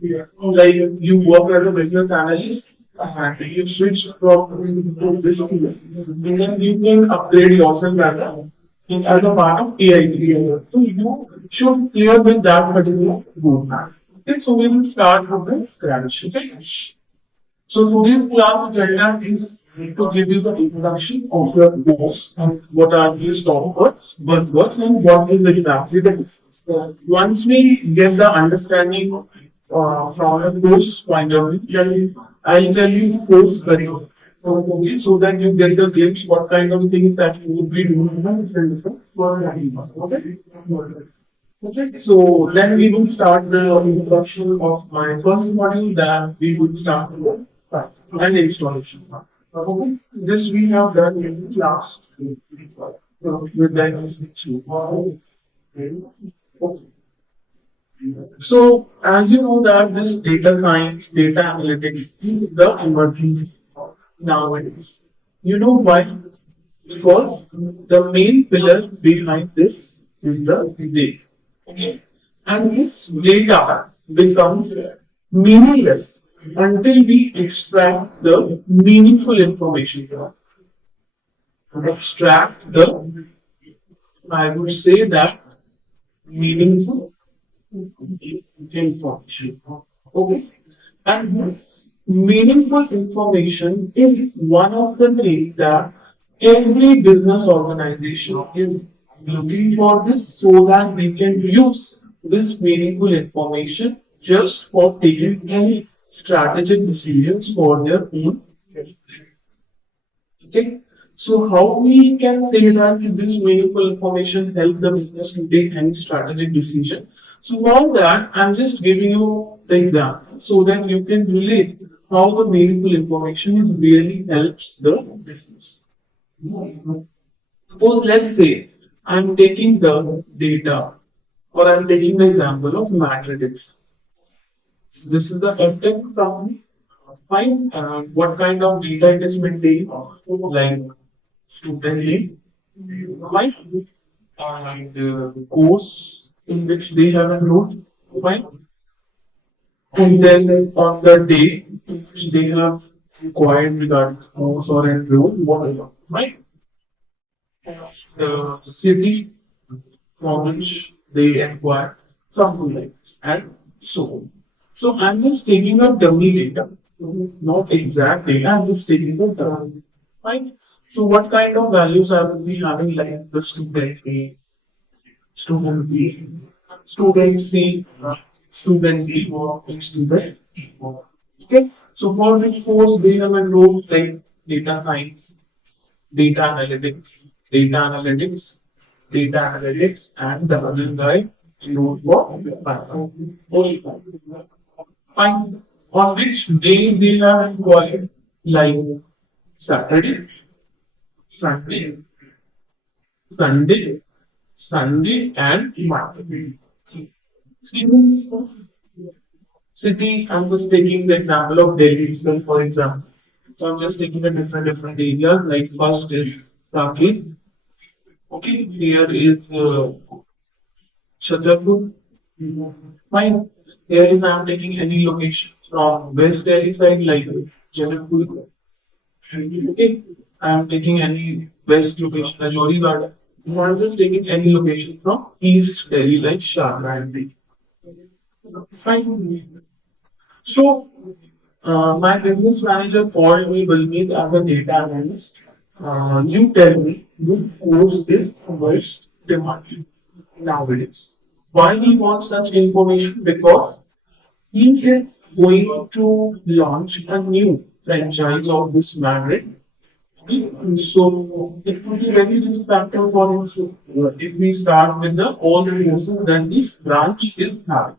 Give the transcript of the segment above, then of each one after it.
Like you work as a business analyst and you switch from to this field, and then you can upgrade yourself as a part of AI. So you should clear with that particular roadmap. Okay, so we will start from the scratch. Okay. So today's class agenda is to give you the introduction of your course and what are these top buzzwords and what is exactly the difference. Once we get the understanding from a course point of view, then I'll tell you course curriculum. Okay, so that you get the glimpse what kind of things that you would be doing in a different work. Okay. Okay, so then we will start the introduction of my first module that we will start with and installation. Okay, this we have done in class with that. Okay. So as you know that this data science, data analytics is the emerging nowadays. You know why? Because the main pillar behind this is the data. Okay. And this data becomes meaningless until we extract the meaningful information from it. Extract the, I would say that meaningful information. Okay. And meaningful information is one of the things that every business organization is looking for this so that we can use this meaningful information just for taking any strategic decisions for their own. Okay. So how we can say that this meaningful information help the business to take any strategic decision? So for that, I'm just giving you the example so that you can relate how the meaningful information is really helps the business. Suppose let's say I'm taking the data or I'm taking the example of mathematics. This is the edtech company. Fine. What kind of data it is maintained? Like student name, right? And the course in which they have enrolled, right? And then on the day in which they have inquired regarding course or enrolled, whatever, right? The city from which they inquire, something like this, and so on. So I'm just taking a dummy data, not exact data, I'm just taking the dummy, right? So what kind of values I will be having like the student A, student B, student C, student D, and student E. Okay, so for which course they have enrolled like data science, data analytics, data analytics, data analytics, and the other guy enrolled for Python. Only Python. Fine. On which day they have inquired, like Saturday, Sunday, Sunday, Sunday, and Monday. City, city, I'm just taking the example of Delhi itself, for example. So I'm just taking the different areas. Like first is Sakhi. Okay, here is Chhatarpur. Fine. Here is I'm taking any location from West Delhi side like Janakpur. Okay, I'm taking any West location, Rajori Garden. I'm just taking any location from East Delhi like Sharda and Delhi. Fine. So, my business manager called me, Balmeet, as a data analyst. You tell me which course is most demanded nowadays. Why he wants such information? Because he is going to launch a new franchise of this magnet. So it will be very disruptive for him. So, if we start with the all the courses that this branch is having.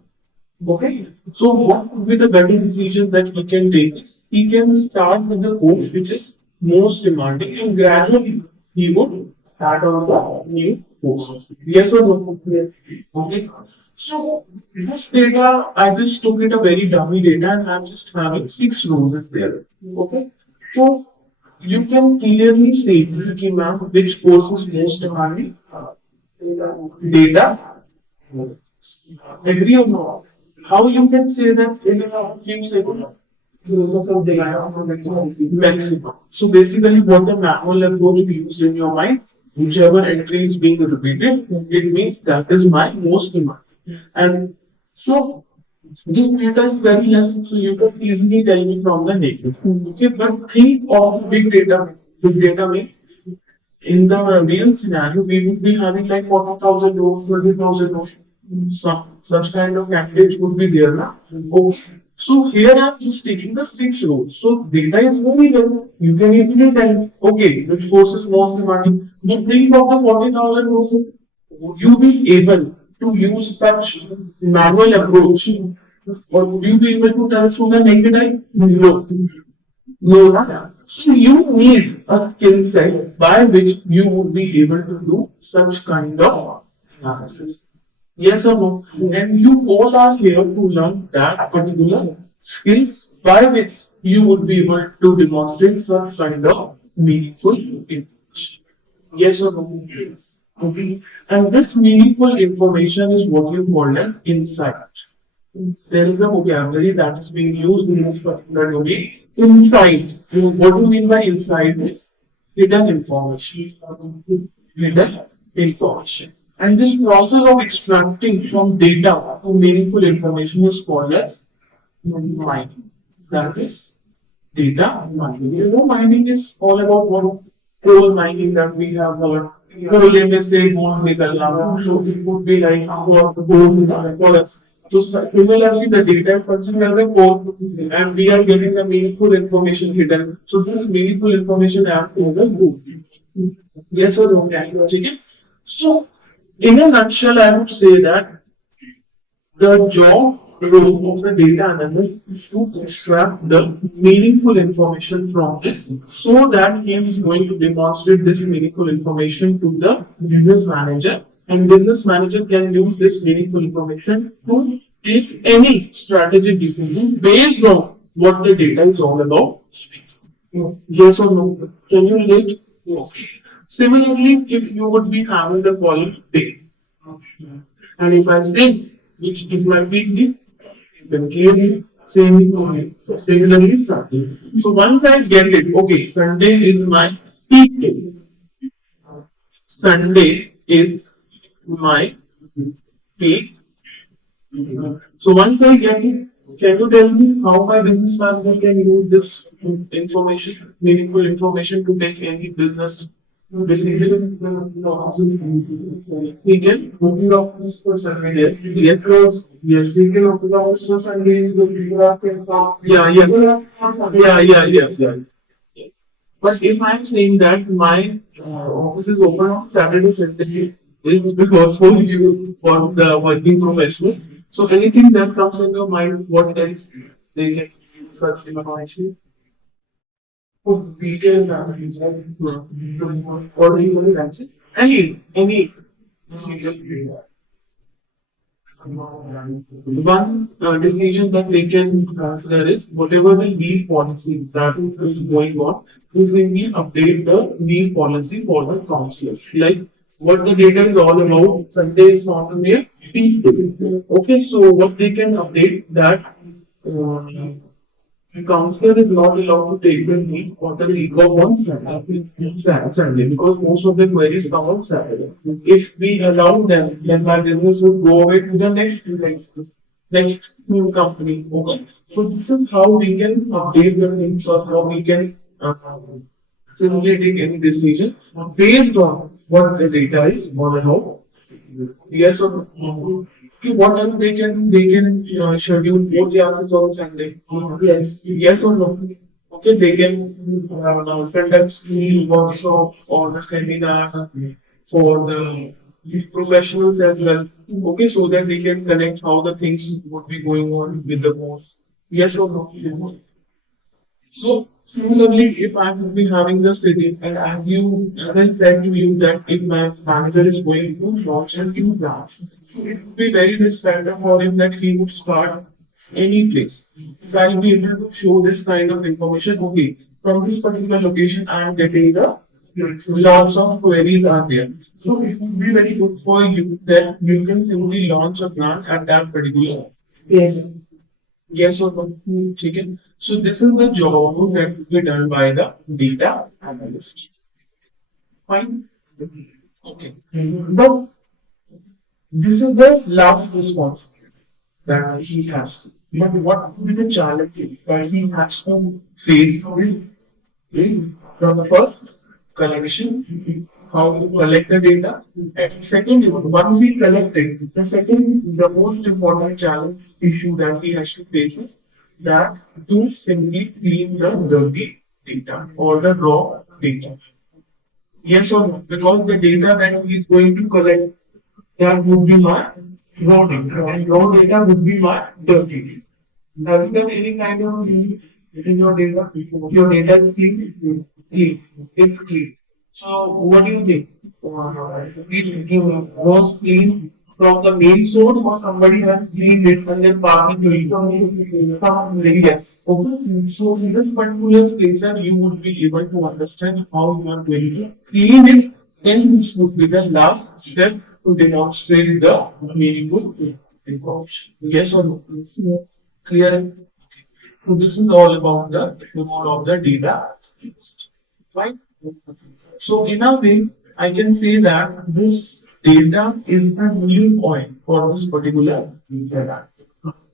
Okay. So what would be the better decision that he can take? He can start with the course which is most demanding and gradually he would start on the new courses. Yes or no? Yes. Okay. So this data, I just took it a very dummy data and I'm just having six rows is there. Okay. So you can clearly say, okay, ma'am, which course is most demanding? Data. Agree or not? how you can say that in a few seconds? Maximum. So basically, what the manual approach we use in your mind, whichever entry is being repeated, it means that is my most demand. And so this data is very less, so you can easily tell me from the native. Okay, but think of big data. Big data means in the real scenario, we would be having like 40,000 rows, 20,000 rows. Some such kind of candidates would be there now. Okay. So here I'm just taking the 6 rows. So data is very less. You can easily tell, okay, which course is most demanding. But think of the 40,000 rows. Would you be able to use such manual approach? Or would you be able to tell through the naked eye? No. No, not. So you need a skill set by which you would be able to do such kind of analysis. Yes or no? And you all are here to learn that particular skills by which you would be able to demonstrate such kind of meaningful information. Yes or no? Yes. Okay. And this meaningful information is what you call as insight. There is a vocabulary that is being used in this particular domain. Insight. What do you mean by insight? Is hidden information. Hidden information. And this process of extracting from data to meaningful information is called as mining. That is data mining. You know, mining is all about what coal mining that we have heard. Coal, let us say, gold nikalna. So it would be like what gold for us. So similarly, the data is considered as a code, and we are getting the meaningful information hidden. So this meaningful information acts as a good. Yes or no? Okay. So in a nutshell, I would say that the job role of the data analyst is to extract the meaningful information from it so that he is going to demonstrate this meaningful information to the business manager, and business manager can use this meaningful information to take any strategic decision based on what the data is all about. Yes or no? Can you relate? Okay. Similarly, if you would be having the column day, and if I say which is my peak day, you can clearly say me. Similarly, Sunday. So once I get it, okay, Sunday is my peak day. Sunday is my peak. So once I get it, can you tell me how my business manager can use this information, meaningful information to take any business decision? He can open the office for Sunday. Yes, yes, close. Yes, he can open the office for Sundays. Yeah, yes, yeah. But if I'm saying that my office is open on Saturday, Sunday, it's because for you, for the working professional. So anything that comes in your mind, what else they can use such information? For detailed answers, right? Or even answers. Any decision. One decision that they can consider is whatever the leave policy that is going on, is they will update the leave policy for the counselors. Like what the data is all about, Sunday is not only a peak day. Okay, so what they can update that the counselor is not allowed to take the leave or the leave of one Sunday because most of the queries come on Saturday. If we allow them, then my business would go away to the next new company. Okay. So this is how we can update the things or how we can simply take any decision based on what the data is all about. Yes or no? Okay, what else they can schedule both classes on Sunday. Yes or no? Okay, they can conduct skill workshops or the seminar for the professionals as well. Okay, so that they can connect how the things would be going on with the course. Yes or no? So similarly, if I would be having the city, and as I said to you that if my manager is going to launch a new branch, so it would be very respectful for him that he would start any place. If I'll be able to show this kind of information, okay, from this particular location I am getting the lots of queries are there. So it would be very good for you that you can simply launch a plan at that particular Yes. Yes or no? Chicken. So this is the job that will be done by the data analyst. Fine. Okay. But this is the last response that he has. But what will be the challenge that he has to face with from the first collection, how to collect the data, and second, once he collected, the second, the most important challenge issue that he has to face is that to simply clean the dirty data or the raw data. Yes or no? Because the data that he is going to collect, that would be my raw data, and raw data would be my dirty data. Have you done any kind of cleaning in your data? Your data is clean? Clean. It's clean. So what do you think? It was clean from the main source or somebody has cleaned it and then passed it to you? Some yes. Okay. So in this particular station, you would be able to understand how you are going to clean it. Then this would be the last step to demonstrate the meaningful information. Yes or no? Yes. Clear? So this is all about the removal of the data. Right? So in a way, I can say that this data is the new oil for this particular data.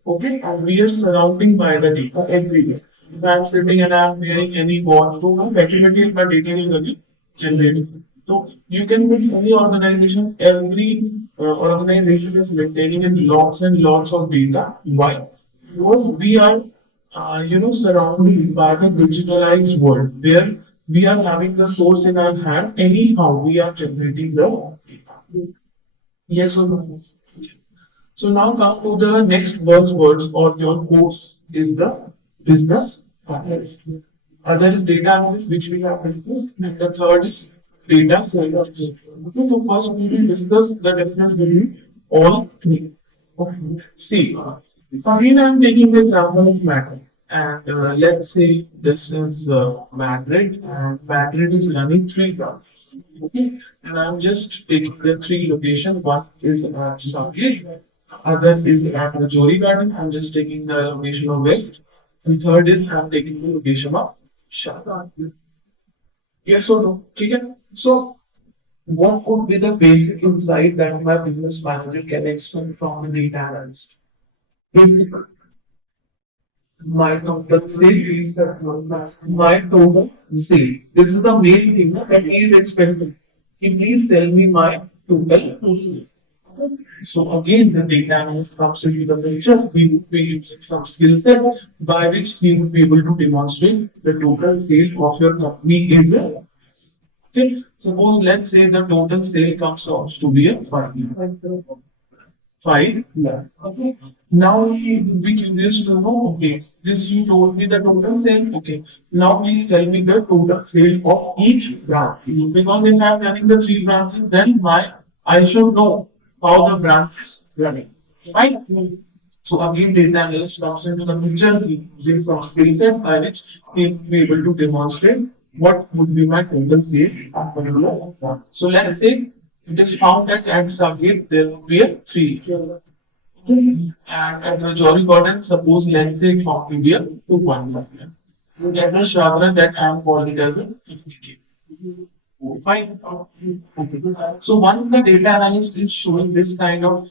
Okay, and we are surrounding by the data everywhere. If I'm sitting and I'm wearing any watch, so definitely my data is going to generate. So you can put any organization, every organization is maintaining lots and lots of data. Why? Because we are, surrounded by the digitalized world where we are having the source in our hand. Anyhow, we are generating the data. Yes or no? So now come to the next buzzwords or your course is the business analyst. Other is data analyst, which we have discussed, and the third is data scientist. So first we will discuss the difference between all three. Okay. See, again I'm taking the example of Madrid. And let's say this is Madrid, and Madrid is running three branches. Okay, and I'm just taking the three locations. One is at Southgate, other is at the Jory Garden. I'm just taking the location of West, and third is I'm taking the location of Shah. Yes or no? Okay. So, what could be the basic insight that my business manager can expect from the data analyst? Basic. My total sale, my total sale. This is the main thing that he is expecting. Can you please tell me my total sale? So again, the data analyst comes into the picture. We would be using some skill set by which we would be able to demonstrate the total sale of your company is okay. Suppose let's say the total sale comes out to be a 5 lakh. Okay. Now he would be curious to know, okay, this you told me the total sale. Okay. Now please tell me the total sale of each branch. Because if I'm running the three branches, then I should know how the branch is running. Right? So again, data analyst comes into the picture using some skill set by which he will be able to demonstrate what would be my total sale of particular branch. So let's say it is found that at Saket there will be a 3. And at the Jory Garden, suppose let's say it found to be a 2.5. At the Shravana that I am calling it as a 50K. Fine. Okay. So once the data analyst is showing this kind of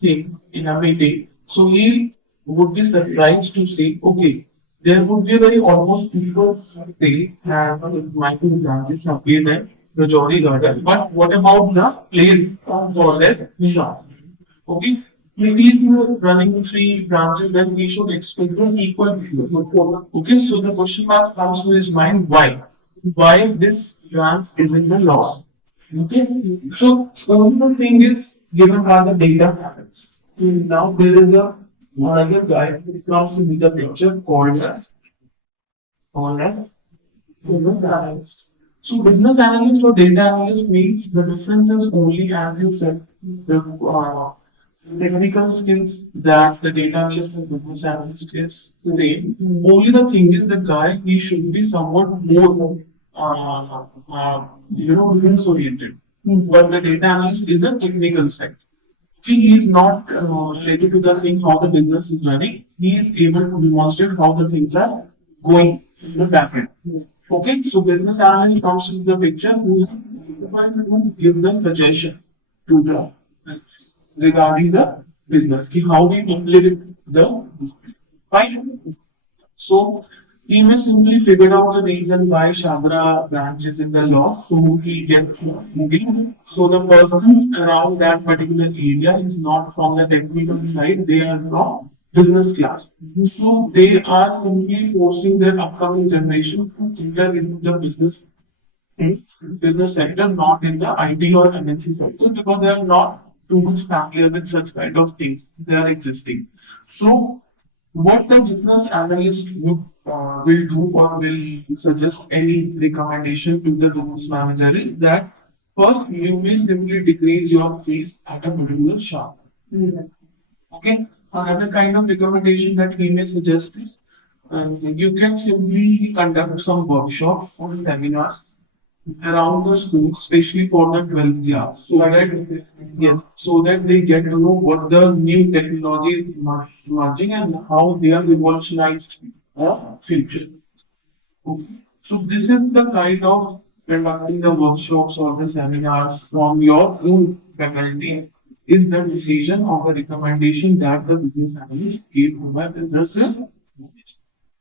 thing in a meeting, so he would be surprised to see, okay, there would be a very almost equal thing and micro branches appear there, the Jory Garden. But what about the place for less? Okay, it is running three branches, then we should expect an equal flow. Okay, so the question mark comes to his mind, why? Why this branch is in the loss? Okay, so only the thing is given by the data. Now there is another guy who comes into the picture called as business analyst. So business analyst or data analyst means the difference is only as you said the technical skills that the data analyst and business analyst is same. Only the thing is the guy he should be somewhat more business oriented. But the data analyst is a technical side. he is not related to the thing how the business is running. He is able to demonstrate how the things are going in the back end. Okay, so business analyst comes into the picture who is able to give the suggestion to the business regarding the business, ki how we implement the business. Fine. So he may simply figure out the reason why Chandra branch is in the law, so he gets moving. So the persons around that particular area is not from the technical side, they are from business class. So they are simply forcing their upcoming generation to enter into the business sector, not in the IT or MNC sector, because they are not too much familiar with such kind of things. They are existing. So what the business analyst will do or will suggest any recommendation to the business manager is that first you will simply decrease your fees at a particular shop. Okay. Another kind of recommendation that we may suggest is you can simply conduct some workshops or seminars around the school, especially for the 12th class, so that yes, so that they get to know what the new technology is emerging and how they are revolutionized the future. Okay. So this is the kind of conducting the workshops or the seminars from your own faculty is the decision or the recommendation that the business analyst gave to my business.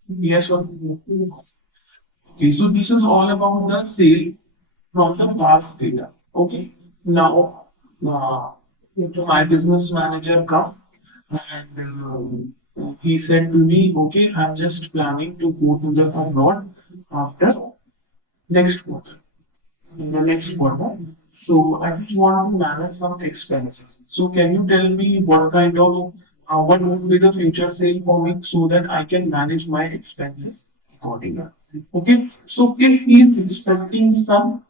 Yes or no? Okay, so this is all about the sale from the past data. Okay, now my business manager come and he said to me, okay, I'm just planning to go to the abroad after next quarter, in the next quarter. So I just want to manage some expenses. So can you tell me what kind of what would be the future sale for me so that I can manage my expenses accordingly? Okay, so if he is expecting some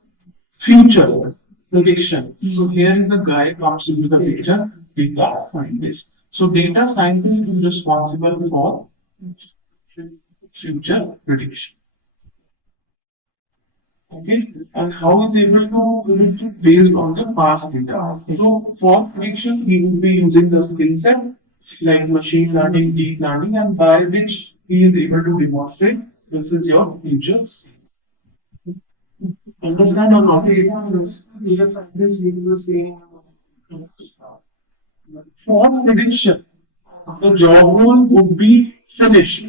future prediction, so here is the guy comes into the picture, data scientist. So data scientist is responsible for future prediction. Okay, and how is able to predict it based on the past data. So for prediction, he would be using the skill set like machine learning, deep learning, and by which he is able to demonstrate this is your future. Understand or not? Data scientists use the same for prediction. The job role would be finished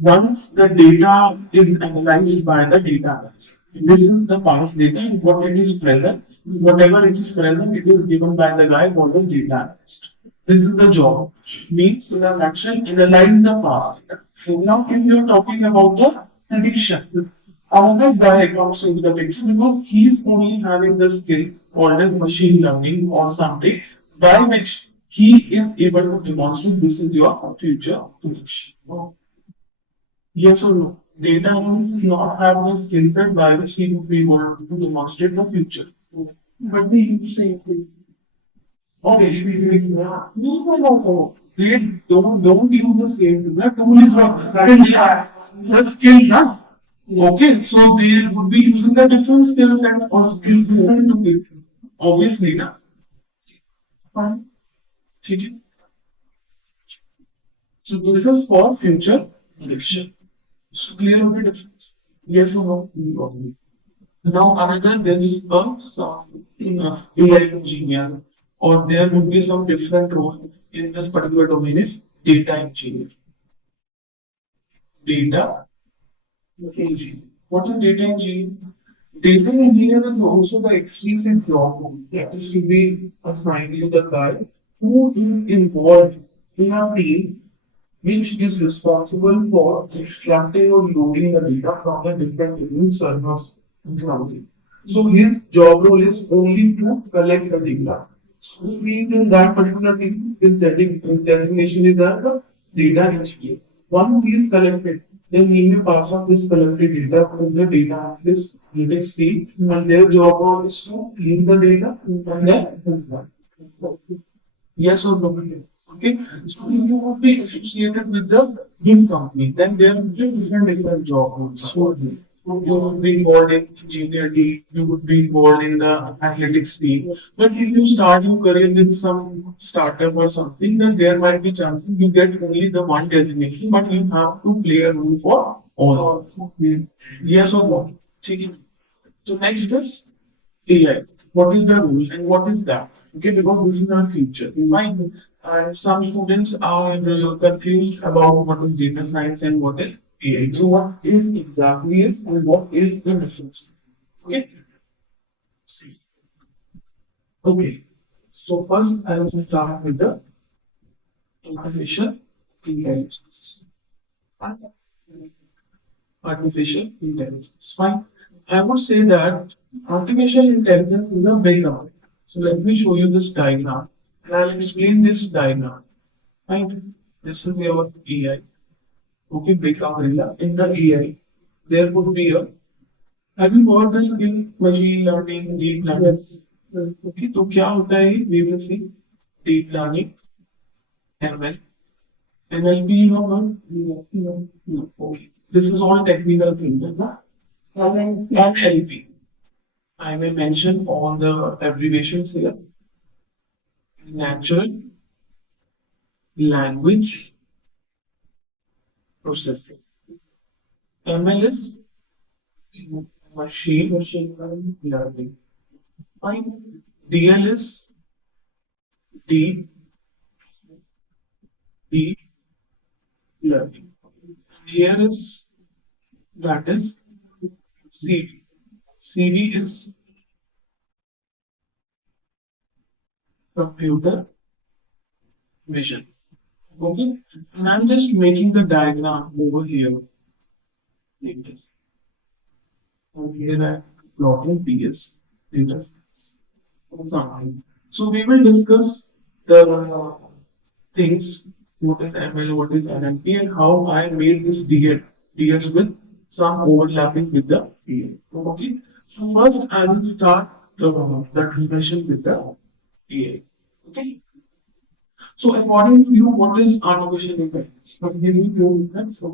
once the data is analyzed by the data analyst. This is the past data and what it is present. Whatever it is present, it is given by the guy called the data analyst. This is the job. Means in a nutshell, analyze the past data. Now, if you are talking about the prediction, another guy comes into the picture because he is only having the skills called as machine learning or something by which he is able to demonstrate this is your future prediction. Yes or no? Data analyst not have the skill set by which he would be able to demonstrate the future. But they use same thing. Okay, no, no, no, no. They don't use the same thing. The tool is what the skill, right? Okay, so they would be using the different skill set or skill different to different. Obviously, na. Fine. ठीक है? So this is for future prediction. So clear of the difference? Yes or no? No. Now another there is a AI engineer or there would be some different role in this particular domain is data engineer. Data engineer. What is data engineer? Data engineer is also the exclusive job that is to be assigned to the guy who is involved in a team which is responsible for extracting or loading the data from the different different servers in the company. So his job role is only to collect the data. So which means in that particular thing, his designation is as a data engineer. Once he is collected, then he may pass on this collected data to the data analyst, data see, and their job role is to clean the data and then yes or no? Okay. So you would be associated with the game company, then there will be different job roles. So You would be involved in engineer team, you would be involved in the athletics team. But if you start your career with some startup or something, then there might be chances you get only the one designation, but you have to play a role for all. Yes or no? ठीक है. So next is AI. What is the rule and what is that? Okay, because this is our future. Right? And some students are confused about what is data science and what is AI. So what is exactly is and what is the difference? Okay. Okay. So first I will start with the artificial intelligence. Artificial intelligence. Fine. I would say that artificial intelligence is a big number. So let me show you this diagram and I'll explain this diagram. Fine. This is your AI. Okay, big umbrella. In the AI, there would be a. Have you heard the skill machine learning, deep learning? Okay, तो क्या होता है? We will see deep learning, ML, NLP. You know what? No. No. Okay. This is all technical things. NLP. I may mention all the abbreviations here. Natural language processing. ML is machine learning. Fine. DL is deep deep learning. Here is that is CV. CV is computer vision. Okay, and I'm just making the diagram over here like this. And here I plotting PS data. Something. So we will discuss the things, what is ML, what is NLP, and how I made this DS with some overlapping with the PA. Okay. So first I will start the discussion with the PA. Okay. So according to you, what is artificial intelligence? So give me two minutes. So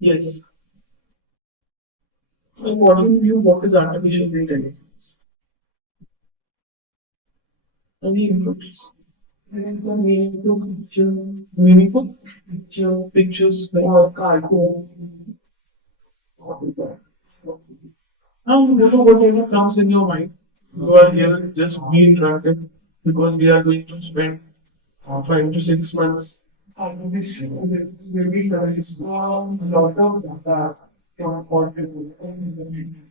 yes. So according to you, what is artificial intelligence? Any inputs? Meaningful pictures like cartoon. Now, whatever comes in your mind, you are here just be interactive because we are going to spend 5 to 6 months maybe there is a lot of data from contributing.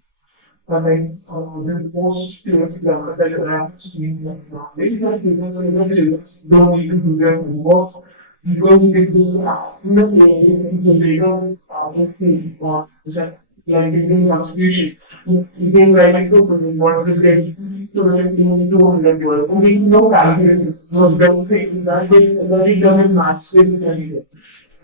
Like the most famous example that I have seen nowadays that people say that children don't need to do their homework because if they ask them the later the same or like if they ask tuition, you can write it to what is ready to 200 words. And there is no calculation. So that's the thing that it doesn't match with anything.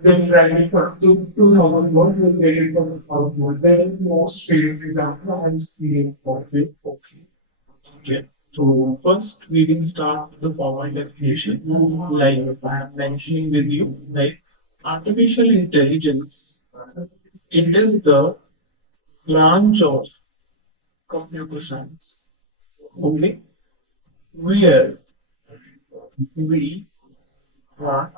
Then writing for 2000 words with writing for 1000 words. That is most famous example I am seeing for it. Okay. So first we will start with the formal definition. Like I am mentioning with you, like artificial intelligence, it is the branch of computer science. Okay. Where we are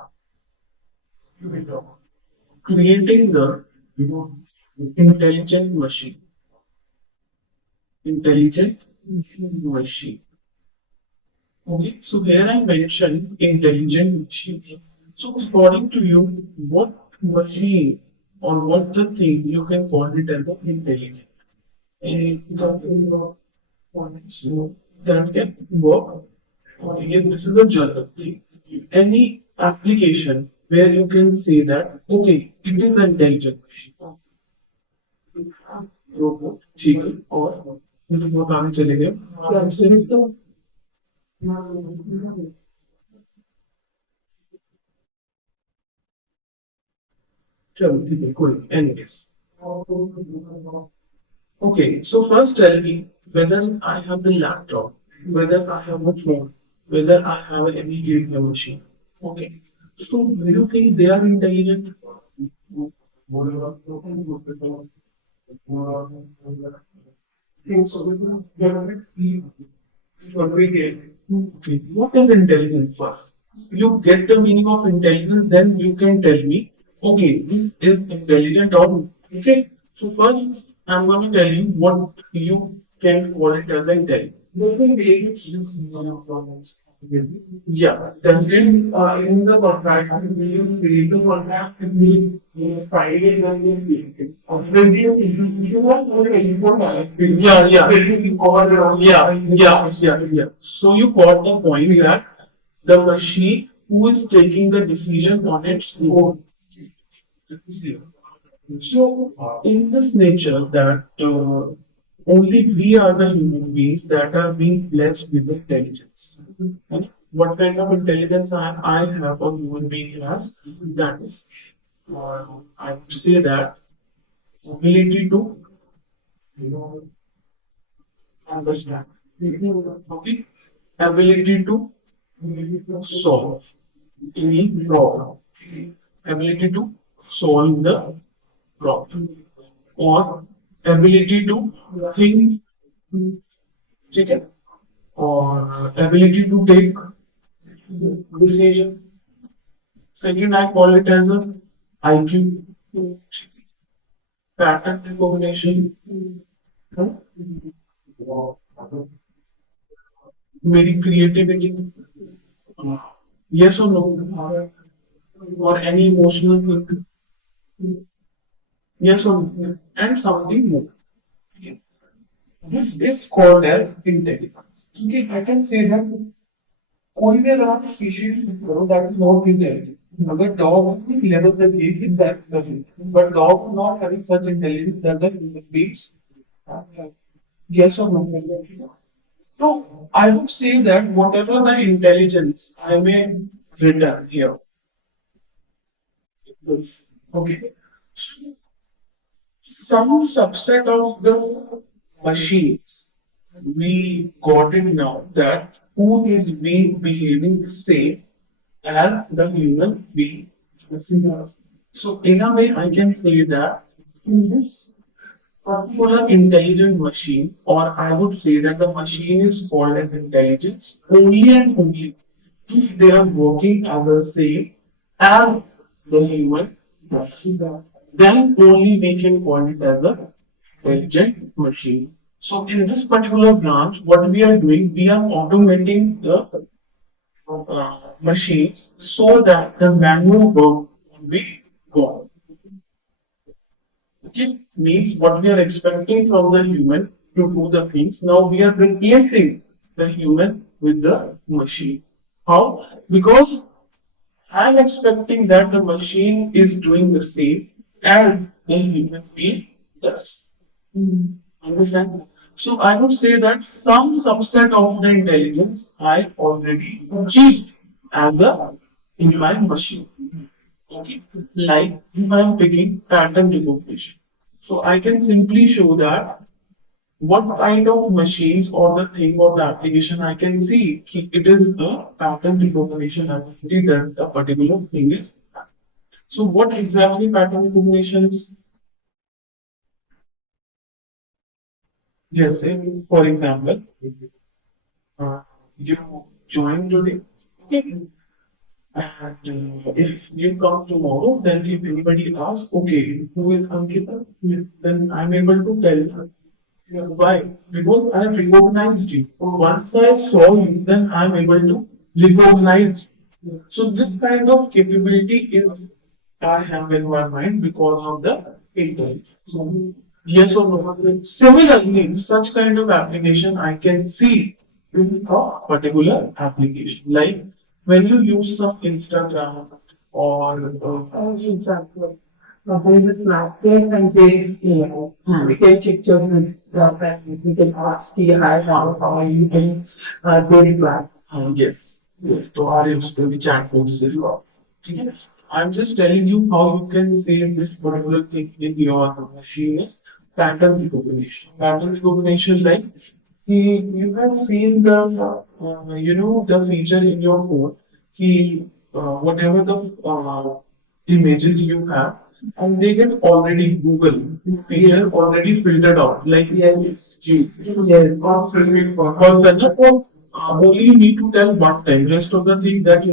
creating the intelligent machine. Intelligent machine. Okay, so here I mentioned intelligent machine. So according to you, what machine or what the thing you can call it as an intelligent? And so that can work. Again, this is a general thing. Any application where you can say that, okay, it is an intelligent machine. Robot, ठीक है और मुझे बहुत आगे चले गए क्या हमसे भी तो चलो ठीक है कोई anyways okay so first tell me whether I have the laptop whether I have a phone whether I have any gaming machine okay so do you think they are intelligent things what we get. Okay. What is intelligence first? You get the meaning of intelligence, then you can tell me, okay, this is intelligent or not. Okay. So first, I'm going to tell you what you can call it as intelligence. Yeah, then in the contract, you see the contract will be filed and then created. Yeah. So you got the point that the machine who is taking the decision on its own. So, in this nature, that only we are the human beings that are being blessed with intelligence. And what kind of intelligence I have or human being has? That is, I would say that ability to understand. Okay, ability to solve any problem. Ability to solve the problem or ability to think ठीक है or ability to take decision second I call it as a IQ pattern recognition मेरी creativity yes or no or any emotional thing yes or no and something more this is called as intelligence okay I can say that कोई भी अगर आप species करो that is not intelligent अगर dog level the case is that but dog not having such intelligence that the human beings yes or no so I would say that whatever the intelligence I may return here okay some subset of the machines we got it now that who is behaving the same as the human being. So in a way I can say that in this particular intelligent machine or I would say that the machine is called as intelligence only and only if they are working as the same as the human then only we can call it as a intelligent machine. So in this particular branch, what we are doing, we are automating the machines so that the manual work will be gone. Okay, means what we are expecting from the human to do the things. Now we are replacing the human with the machine. How? Because I'm expecting that the machine is doing the same as the human being does. Understand? So I would say that some subset of the intelligence I already achieved as a in my machine. Okay. Like if I am picking pattern recognition. So I can simply show that what kind of machines or the thing or the application I can see. It is a pattern recognition activity that a particular thing is. So what exactly pattern recognition is? Yes, for example, you join today. Okay. And if you come tomorrow, then if anybody asks, okay, who is Ankita? Then I'm able to tell her. Yeah, why? Because I recognized you. Once I saw you, then I'm able to recognize you. So this kind of capability is I have in my mind because of the intelligence. Yes or no? Similarly, such kind of application I can see in a particular application. Like when you use some Instagram or example. There is Snapchat and there is AI. We can check your friends. We can ask the hi, how are you doing? They reply. Yes. Yes. तो आ रहे उसके भी chat box से ठीक है I'm just telling you how you can save this particular thing in your machine is pattern recognition. Pattern recognition like you have seen the the feature in your phone whatever the images you have and they get already Google feature already filtered out like yes or specific for only you need to tell one time rest of the thing that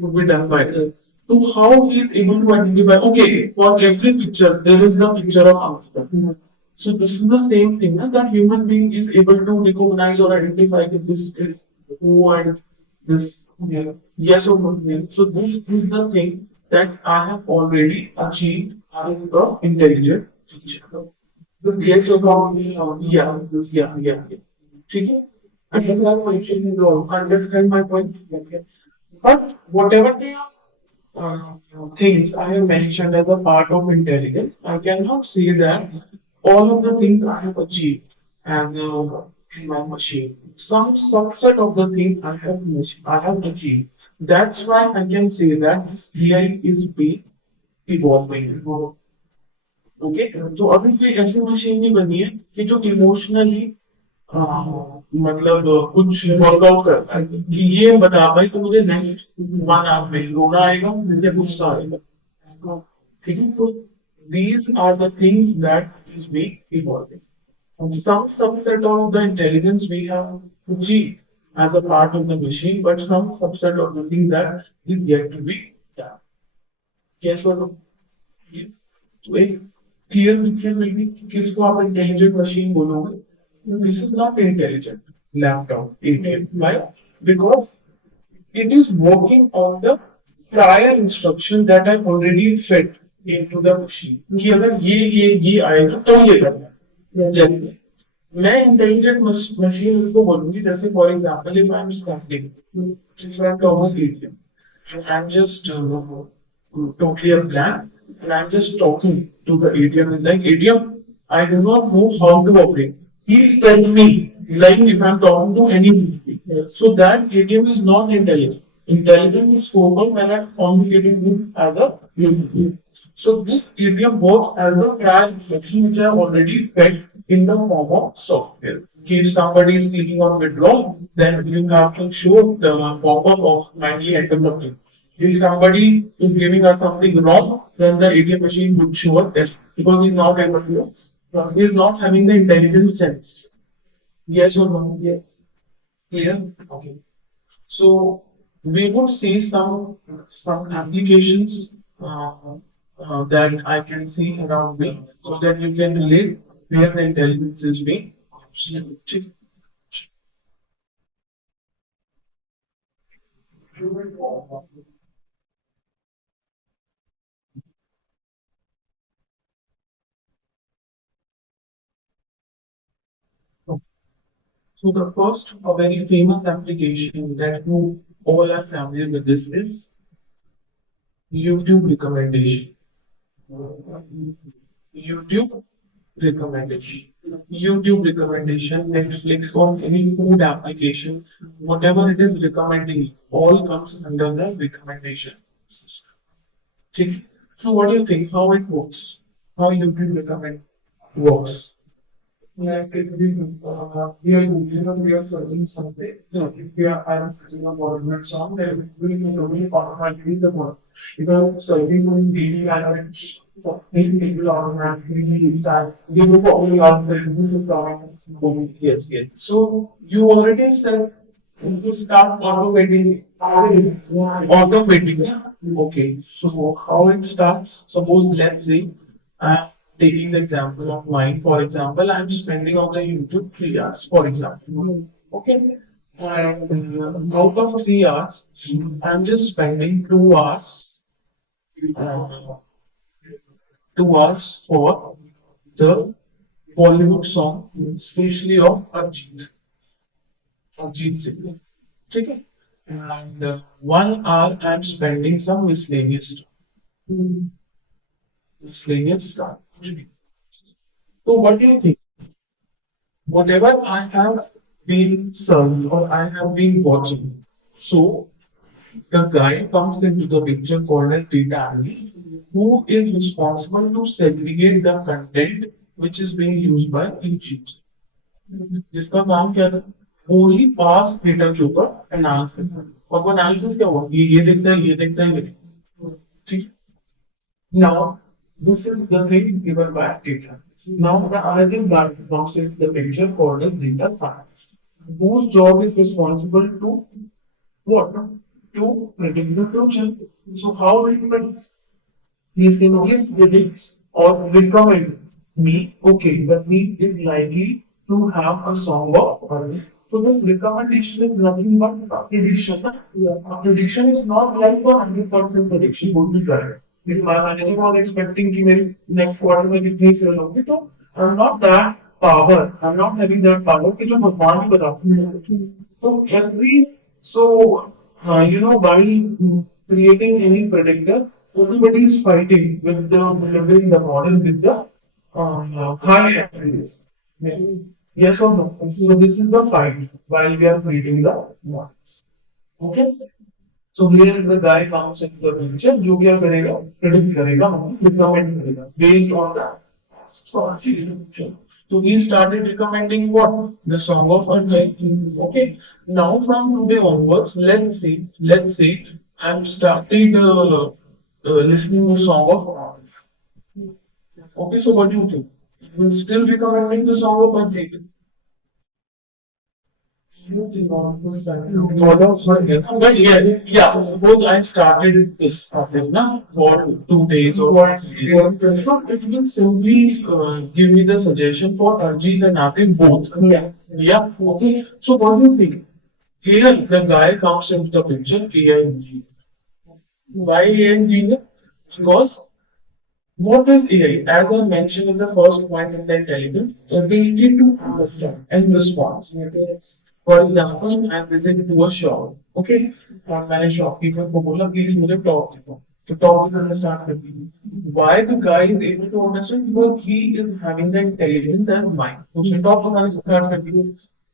will be done by so how he is able to identify okay for every picture there is the picture of Amsterdam. So this is the same thing that human being is able to recognize or identify that this is who and this yes or no. Yes. So this is the thing that I have already achieved as the intelligent teacher. The yes or no, yeah. ठीक है? Understand my question? Understand my point? Okay. But whatever they are things I have mentioned as a part of intelligence, I cannot say that all of the things I have achieved as in my machine. Some subset of the things I have achieved. That's why I can say that AI is being evolving. Okay तो अभी कोई ऐसी machine नहीं बनी है कि जो emotionally मतलब कुछ वर्कआउट करता है कि ये बता भाई तो मुझे नेक्स्ट 1 आवर में रोना आएगा मुझे गुस्सा आएगा ठीक है तो these are the things that is being evolving. Some subset of the intelligence we have achieved as a part of the machine, but some subset of the thing that is yet to be done. Yes or no? Yeah. तो एक clear picture मिलेगी कि किसको आप intelligent machine बोलोगे this is not intelligent laptop ATM why because it is working on the prior instruction that I already fed into the machine. कि अगर ये आएगा तो ये करना है जैसे मैं इंटेलिजेंट मशीन उसको बोलूंगी जैसे for example if I am starting if I am Thomas ATM and I'm just totally a blank and I'm just talking to the ATM and like ATM, I do not know how to operate. Please tell me, like if I'm talking to any so that ATM is not intelligent. Intelligent is spoken when I'm communicating with as a human. So this ATM works as a prior instruction which I already fed in the form of software. If somebody is clicking on withdraw, then you have to show the pop-up of manually enter the pin. If somebody is giving us something wrong, then the ATM machine would show us that because he's not able to, he is not having the intelligence sense. Yes or no? Yes. Clear? Okay. So we would see some applications that I can see around me, so that you can relate where the intelligence is being. So the first, a very famous application that you all are familiar with this is YouTube recommendation. YouTube recommendation. YouTube recommendation, Netflix or any food application, whatever it is recommending, all comes under the recommendation system. Okay. So what do you think? How it works? How YouTube recommend works? Like if we are using or we are searching something, if we are I am searching a government song, then we will only automatically the word. If I am searching on daily analytics, so it will automatically start. You will probably ask the this is coming. Yes, yes. So you already said you start automating. Automating. Yeah. Okay. So how it starts? Suppose let's say I'm taking the example of mine. For example, I'm spending on the YouTube 3 hours, for example. Okay. And out of 3 hours, I'm just spending 2 hours, uh, 2 hours for the Bollywood song, especially of Arjit Singh. Okay. And 1 hour I'm spending some miscellaneous stuff. So what do you think? Whatever I have been searched or I have been watching, so the guy comes into the picture called as data analyst, who is responsible to segregate the content which is being used by each user. जिसका काम क्या है? Only पास data के ऊपर analysis और वो analysis क्या हुआ ये देखता है ये देखता है ये देखता है ठीक now, this is the thing given by data. Now, the another part comes in the picture called as data science, whose job is responsible to what? To predict the future. So, how it predicts? He simply predicts or recommend me, okay, the me is likely to have a song of Arun. So this recommendation is nothing but a prediction. A prediction is not like a 100% prediction would be correct. If my manager was expecting कि मेरी next quarter में कितनी sale होगी तो I'm not that power. I'm not having that power कि जो भगवान ही बता सकते हैं. So while creating any predictor, everybody is fighting with the delivering the model with the high accuracy. Yes or no? So this is the fight while we are creating the models. Okay? So here is the guy comes into the picture, जो क्या करेगा? Predict करेगा, recommend करेगा, based on the so he started recommending what? The song of Arjun. Okay. Now from today onwards, let's say I'm started listening to song of Arjun. Okay, so what do you think? You will still recommending the song of Arjun? But yeah, suppose I started this topic now for 2 days or 3 days. So it will simply give me the suggestion for Arjit and Atif both. Yeah. Yeah. Okay. So what do you think? Here the guy comes into the picture, AI engineer. Why AI engineer? Because what is AI? As I mentioned in the first point in the intelligence, ability to understand and respond. For example, I'm visiting to a shop. Okay, और मैंने shopkeeper को बोला please मुझे top दो. तो top करना start कर दी. Why the guy is able to understand? Because he is having the intelligence as mind. तो उसने top बनाने start कर दी.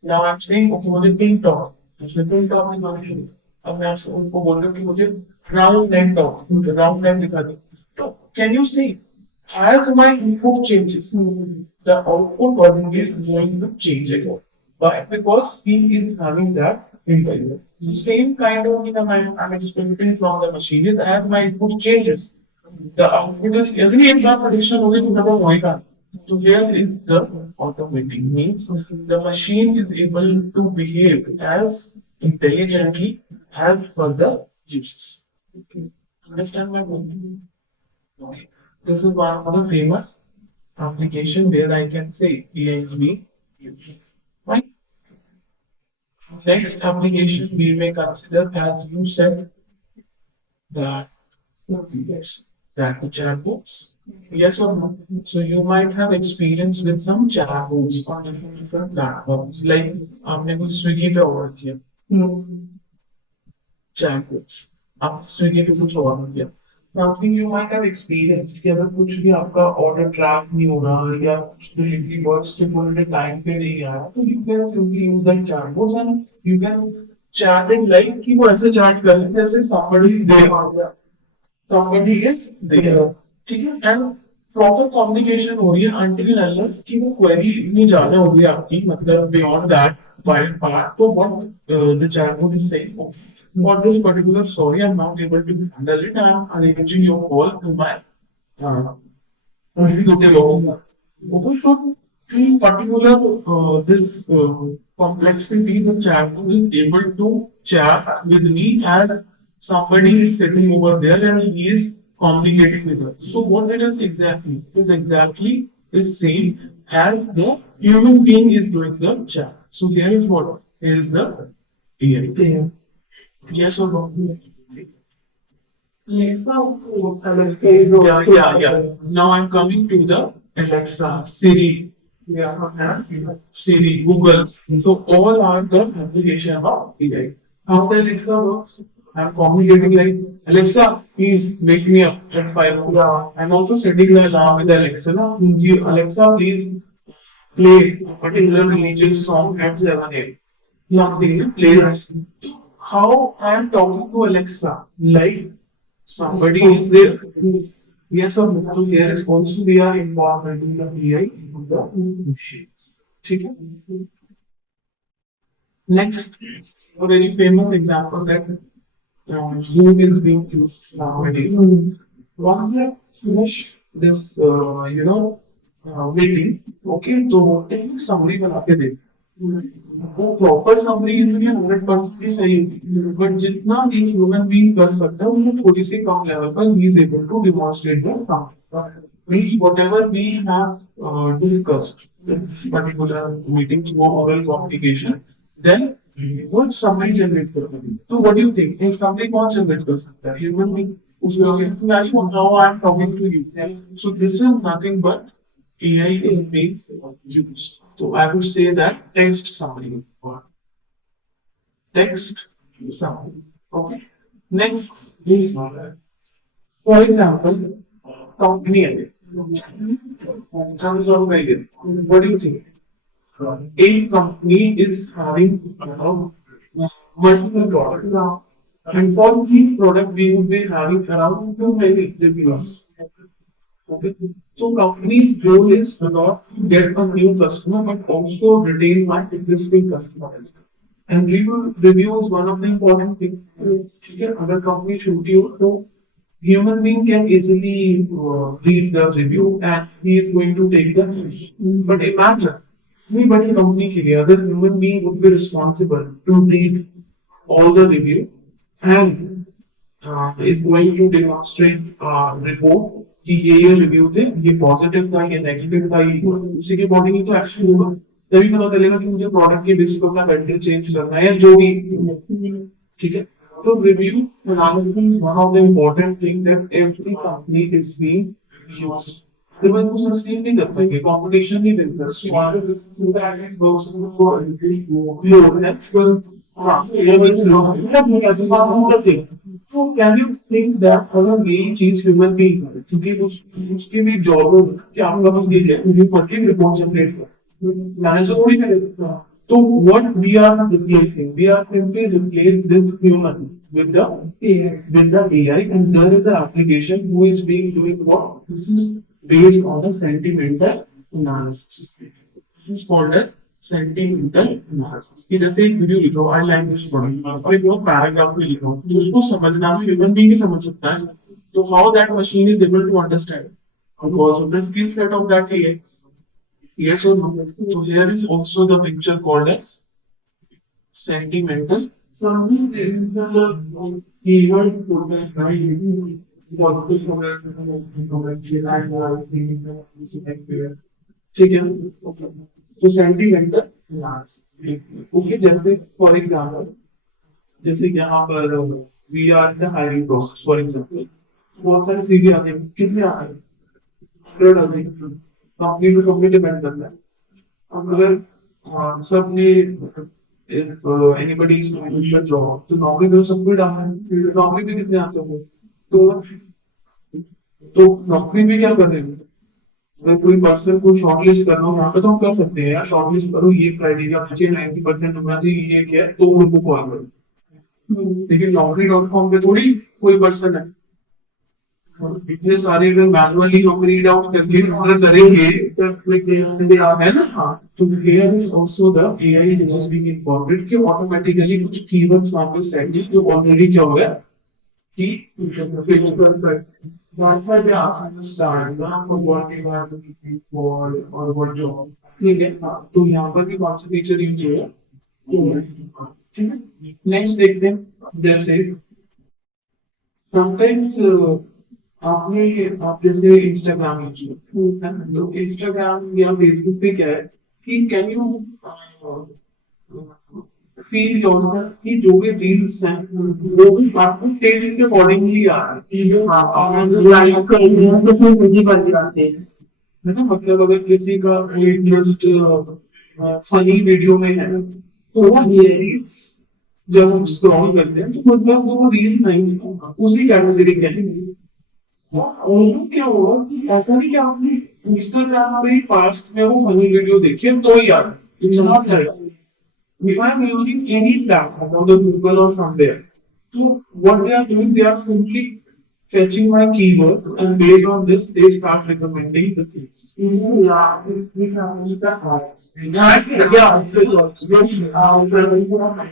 Now I'm saying okay मुझे pink top. उसने pink top निकाली शुरू. अब मैं उनको बोल रहा हूँ कि मुझे round neck top, round neck दिखा दो. So can you see? As my input changes, the output always is going to change again. Why? Because he is having that intelligence. The same kind of thing I'm expecting from the machine is as my input changes, the output is every interpretation only to the Moika. So here is the automatic means the machine is able to behave as intelligently as per the users. Okay. Understand my point? Okay. This is one of the famous application where I can say AI is being used. Right? Next application we may consider, as you said, that yes, that the chatbots. Yes or no? So you might have experience with some chatbots on different platforms, like आपने कोई Swiggy पे order किया chatbots, आप Swiggy पे कुछ order किया, something you might have experienced कि अगर कुछ भी आपका ऑर्डर ट्रैक नहीं हो रहा या कुछ डिलीवरी बॉयज के बोलने टाइम पे नहीं आया, तो you can simply use that chatbot and you can chat in like कि वो ऐसे चैट कर रहे हैं जैसे somebody is there, ठीक है, एंड प्रॉपर कम्युनिकेशन हो रही है until unless कि वो क्वेरी इतनी ज्यादा हो गई आपकी, मतलब बियॉन्ड दैट part, तो what the chatbot is saying, "Oh, for this particular story I'm not able to handle it, I'm arranging your call to my uh, executive." Okay, so in particular, this complexity, the chatbot is able to chat with me as somebody is sitting over there and he is communicating with us. So what it is exactly? It is exactly the same as the human being is doing the chat. So here is what? Here is the AI. Yes or no? Yeah. Now I'm coming to the Alexa, Siri, Siri, Google. So all are the application of AI. How the Alexa works? I'm communicating like Alexa, please wake me up at 5 o'clock. I'm also setting the alarm with Alexa. Now, Alexa, please play a particular religious song at 7 a.m. Nothing, play that. How I'm talking to Alexa, like somebody is there. Yes or no? So here is also we are incorporating the AI into the machine. ठीक है? Next, a very famous example that Zoom is being used nowadays. Once I finish this, meeting, okay, तो एक summary बना के दे. वो proper summary इसलिए 100% ही सही होती, बट जितना भी ह्यूमन बीइंग कर सकता है उससे थोड़ी सी कम लेवल पर he is able to demonstrate the means whatever we have discussed in particular meeting through oral communication, then वो समरी जनरेट कर सकती है. तो व्हाट डू यू थिंक एक समरी कौन जनरेट कर सकता है? Human being. उसमें now I am talking to you, so this is nothing but AI is being used. So I would say that text summary or text summary. Okay. Next is, for example, company A. Comes of idea. What do you think? A company is having multiple products. And for each product, we would be having around too many reviews. Okay. So company's goal is not to get a new customer, but also retain my existing customers. And review is one of the important things. Other company should you, so human being can easily read the review and he is going to take the decision. But imagine, anybody company के लिए other human being would be responsible to read all the review and is going to demonstrate report कि ये review थे, ये positive था, ये negative था, ये उसी के अकॉर्डिंग ही तो एक्शन होगा. तभी पता चलेगा कि मुझे प्रोडक्ट के बेसिस पर अपना वेंडर चेंज करना है या जो भी. ठीक है. तो review analysis is one of the important thing that every company is being used. तो मैं कुछ सस्टेन नहीं कर पाएंगे, कंपटीशन नहीं देता. सो हमारे बिजनेस में एटलीस्ट वर्क्स फॉर लो है बिकॉज़ ये बिजनेस तो कैन यू थिंक दैट अगर यही चीज ह्यूमन बीइंग करे, क्योंकि उसकी भी जॉब है कि आपका बस ये है कि पट्टी रिपोर्ट जनरेट कर मैनेजर थोड़ी करेगा. तो what we are replacing, we are simply replace this human with the AI, and there is an application who is being doing what? This is based on a sentimental analysis. This is called as sentimental analysis. कि जैसे एक video लिखो, I like this product, और एक वो paragraph में लिखो, तो उसको समझना भी ह्यूमन बीइंग ही समझ सकता है. तो how that machine is able to understand because of the skill set of that AI. Yes or no? So here is also the picture called as sentimental. Something is the keyword for the ठीक है. तो sentimental analysis. Okay, जैसे for example, जैसे यहाँ पर we are the hiring process for example, बहुत सारे CV आते हैं, कितने आते हैं, 100 आते हैं, कंपनी टू कंपनी डिपेंड करता है। अब अगर सबने if anybody is doing a job, तो नौकरी तो सबको ही डालना है, नौकरी भी कितने आते होंगे, तो नौकरी में क्या करेंगे, अगर कोई पर्सन को शॉर्टलिस्ट करना हो यहाँ पे तो हम कर सकते हैं यार, शॉर्टलिस्ट करो, ये क्राइटेरिया मुझे 90% होना चाहिए, ये क्या है, तो उनको कॉल करो। लेकिन नौकरी.com पे थोड़ी कोई पर्सन है, इतने सारे अगर मैनुअली हम रीड आउट करके ऑर्डर करेंगे है ना। हाँ, तो here is also the AI which is being incorporated, कि ऑटोमेटिकली कुछ कीवर्ड्स वहां पे सेट है जो ऑलरेडी क्या हो गया कि filter That's why they ask you to start for what you are looking for or what job. ठीक है, हाँ, तो यहाँ पर भी कौन सा फीचर यूज हुआ है, ठीक है। नेक्स्ट देखते हैं, जैसे समटाइम्स आप जैसे इंस्टाग्राम यूज करते हैं, तो इंस्टाग्राम या फेसबुक पे क्या है कि कैन यू फील योरसेल्फ कि जो भी रील्स हैं वो भी आपको टेस्ट के अकॉर्डिंगली आ रही है, लाइक करनी है तो फिर मुझे बन जाते हैं, है ना। मतलब अगर किसी का इंटरेस्ट फनी वीडियो में है तो वो ये जब हम स्क्रॉल करते हैं तो मतलब वो रील नहीं उसी कैटेगरी के हैं। और क्या हुआ कि ऐसा नहीं कि आपने इंस्टाग्राम पे पास्ट में वो फनी वीडियो देखी है तो ही यार it's not like if I'm using any platform on the Google or somewhere, so what they are doing, they are simply fetching my keywords and based on this, they start recommending the things. Yeah, these are the hacks. Yeah, this is also recommend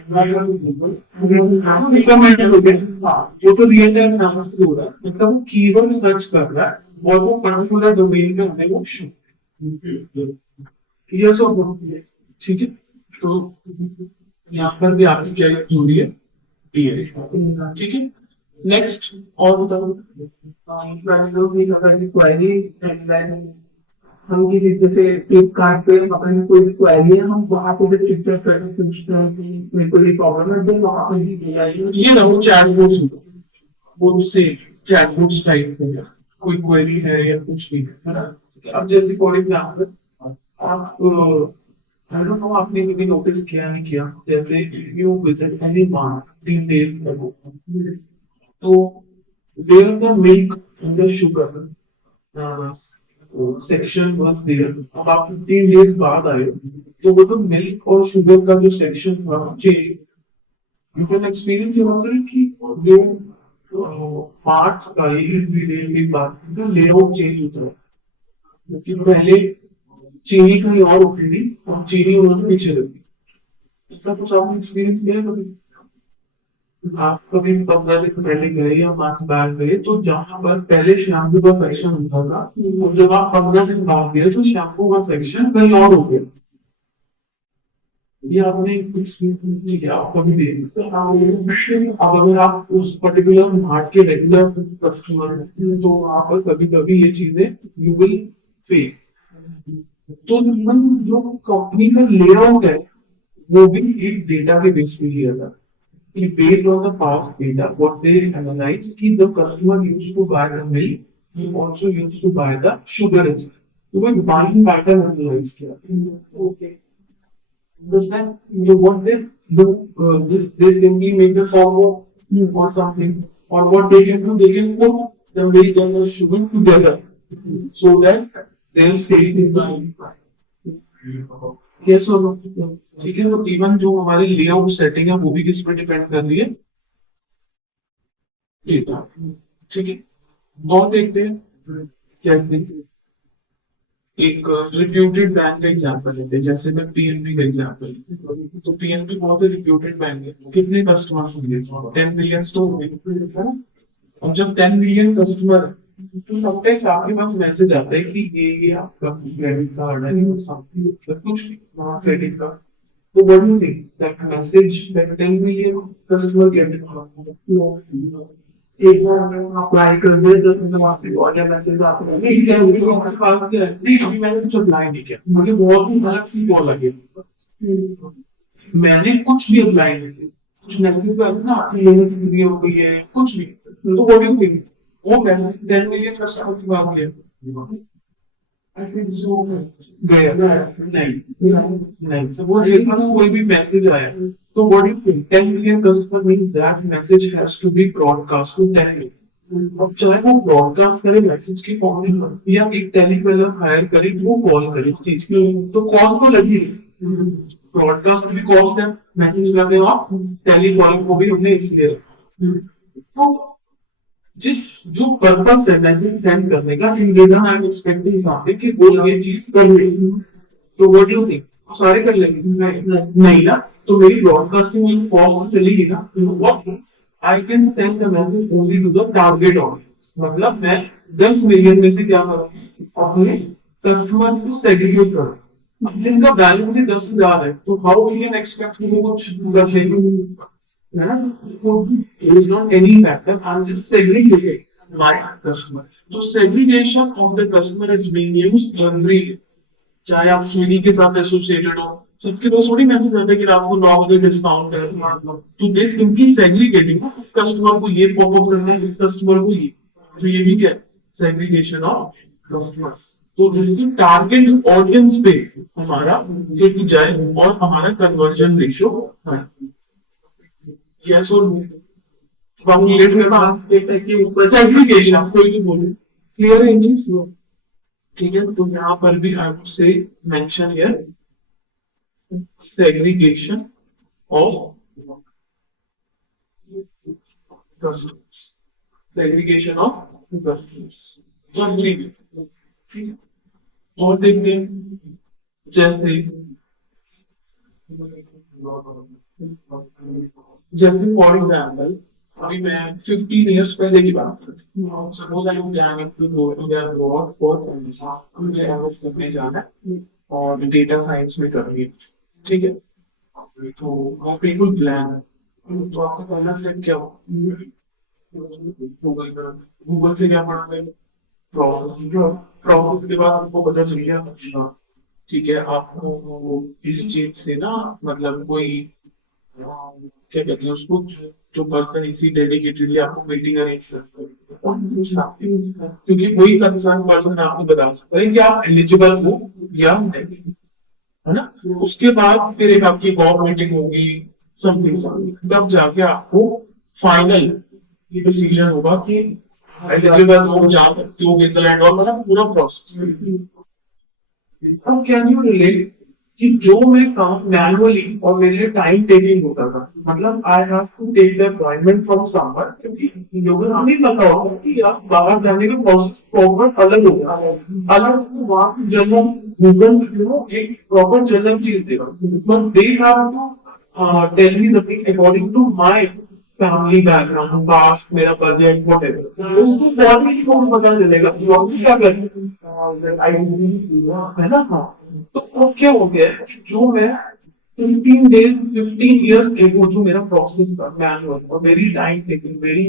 वो तो real time नाम से हो रहा है, मतलब वो keyword search कर रहा है और वो पर्टिकुलर डोमेन में हमें वो शो, ये सब ठीक है। तो यहाँ पर भी आपकी क्या यूज हो रही है, ठीक है। नेक्स्ट और बताओ, हम किसी जैसे फ्लिपकार्ट पे अपनी कोई क्वेरी है, हम वहाँ पे जब चेक करके पूछते हैं कि मेरे को ये प्रॉब्लम है, तो वहाँ पे भी ये ना वो चैटबॉट, वो से चैटबॉट टाइप हो गया, कोई क्वेरी है या कुछ भी है ना। अब जैसे फॉर एग्जाम्पल आप I don't know आपने कभी नोटिस किया नहीं किया, जैसे you visit any mart 3 days ago, तो there the milk and the sugar section was there. अब आप 15 days बाद आए तो वो तो मिल्क और शुगर का जो सेक्शन था change, you can experience yourself कि जो पार्ट्स का इंग्रेडिएंट की बात जो लेआउट चेंज होता है, जैसे पहले चीनी कहीं और होती थी और चीनी उन्होंने पीछे रखी, ऐसा कुछ आपने एक्सपीरियंस किया है कभी? आप कभी 15 दिन पहले गए या मार्च बैग गए तो जहां पर पहले शैम्पू का सेक्शन होता था और जब आप 15 दिन बाद गए तो शैम्पू का सेक्शन कहीं और हो गया, ये आपने एक्सपीरियंस नहीं किया, आप कभी देख। अब अगर आप उस पर्टिकुलर मार्ट के रेगुलर कस्टमर हैं तो वहां पर कभी कभी ये चीजें यू विल फेस। तो जो कंपनी का लेआउट है वो भी एक डेटा के बेस पे लिया था, कि based on the past data what they analyze कि the customer used to buy the milk, he also used to buy the sugar as well, तो वो buying pattern analyze किया। Okay, understand? So what they do, this they simply make the combo or something, or what they can do, they can put the milk and the sugar together so that they'll save the buying price। Yes or no? ठीक है, तो even जो हमारी layout setting है वो भी किस पे डिपेंड कर रही है, डेटा, ठीक है। और देखते हैं क्या एक रिप्यूटेड बैंक का एग्जांपल लेते हैं, जैसे मैं पीएनबी का एग्जांपल, तो पीएनबी बहुत ही रिप्यूटेड बैंक है, कितने कस्टमर्स होंगे, 10 मिलियन तो होंगे। और जब 10 मिलियन कस्टमर, तो समटाइम्स आपके पास मैसेज आता है कि ये आपका क्रेडिट कार्ड है और समथिंग, कुछ क्रेडिट कार्ड, तो what do you think that message that 10 million customer get it, एक बार अगर अप्लाई कर दिया 10 मिनट वहां से और क्या मैसेज आता है, नहीं क्या हमारे पास क्या है, नहीं अभी मैंने कुछ अप्लाई नहीं किया, मुझे बहुत ही अलग सी कॉल लगी, मैंने कुछ भी अप्लाई नहीं किया, कुछ मैसेज कर ना आपकी लिमिट पूरी हो गई है, कुछ भी, तो व्हाट डू यू थिंक वो मैसेज 10 मिलियन कस्टमर की बात है? आई थिंक सो गया नहीं, नहीं so वो एक बार कोई भी मैसेज आया तो what do you think 10 million customer means that message has to be broadcast to 10 million. अब चाहे वो ब्रॉडकास्ट करे मैसेज की फॉर्म में या एक टेलीफेलर हायर करे तो वो कॉल करे इस चीज की, तो कॉल तो लगी, ब्रॉडकास्ट भी कॉस्ट है, मैसेज कर रहे हो आप, टेलीकॉलिंग को भी हमने इसलिए रखा। तो जिस जो पर्पस है मैसेज सेंड करने का, in return I am expecting something कि वो ये चीज कर रही है, तो व्हाट डू यू थिंक सारे कर लेंगे? नहीं ना, तो मेरी ब्रॉडकास्टिंग में कॉस्ट चलेगी ना, what I can send the message only to the target audience, मतलब मैं 10 मिलियन में से क्या करूँ अपने कस्टमर को सेग्रीगेट करूँ, जिनका बैलेंस ही 10,000 है, तो हाउ वी कैन एक्सपेक्ट कि वो कुछ कर लेंगे, है ना? Based on any factor, I'm just segregating my customer. So segregation of the customer is being used every, चाहे आप स्विगी के साथ एसोसिएटेड हो, सबके पास थोड़ी मैसेज आते हैं कि आपको 9 बजे डिस्काउंट है, तो दे सिंपली सेग्रीगेटिंग ना, इस कस्टमर को ये पॉपअप करना है, इस कस्टमर को ये, तो ये भी क्या सेग्रीगेशन ऑफ कस्टमर। तो जिससे टारगेट ऑडियंस पे हमारा गिर जाए और हमारा कन्वर्जन रेशियो है। यस और नो, तो हम लेट में बात देखते हैं कि ऊपर सेग्रीगेशन कोई भी बोले क्लियर है इन चीज, ठीक है? तो यहाँ पर भी आई वुड से mention here segregation of customers, segregation of customers, ठीक है? और देखते हैं जैसे जैसे फॉर एग्जाम्पल अभी मैं 15 इयर्स पहले की बात करती हूँ, suppose I am planning to go abroad for मुझे एमएस करने जाना है और डेटा साइंस में करनी है, ठीक है? तो वो बिल्कुल प्लान है, तो आपका पहला स्टेप क्या हो, गूगल पर, गूगल से क्या पढ़ोगे, प्रोसेस, प्रोसेस के बाद आपको पता चल गया, अच्छा ठीक है आपको इस चीज से ना मतलब कोई क्या कहते हैं उसको, जो पर्सन इसी डेडिकेटेडली आपको मीटिंग अरेंज करता है और क्योंकि कोई कंसर्न पर्सन आपको बता सकता है कि आप एलिजिबल हो या नहीं, है ना? उसके बाद फिर एक आपकी कॉल मीटिंग होगी, समथिंग, तब जाके आपको फाइनल डिसीजन होगा कि एलिजिबल हो, जा सकते हो विद लैंड और मतलब पूरा प्रोसेस। अब कैन यू रिलेट कि जो मैं काम मैनुअली और मेरे लिए टाइम टेकिंग होता था, मतलब I have to take the appointment from someone, क्योंकि लोगों को नहीं पता होगा कि आप बाहर जाने का प्रोसेस प्रॉपर अलग होगा, अलग वहां की जनरल गूगल एक प्रॉपर जनरल चीज देगा, but they have to tell me the thing according to my family background, past, मेरा बजट, व्हाटएवर, उसको क्वालिटी को पता चलेगा कि आप क्या करें, है ना? हाँ, तो वो क्या हो गया कि जो मैं 15 डेज 15 इयर्स एगो जो मेरा प्रोसेस था मैनुअल और वेरी टाइम टेकिंग, वेरी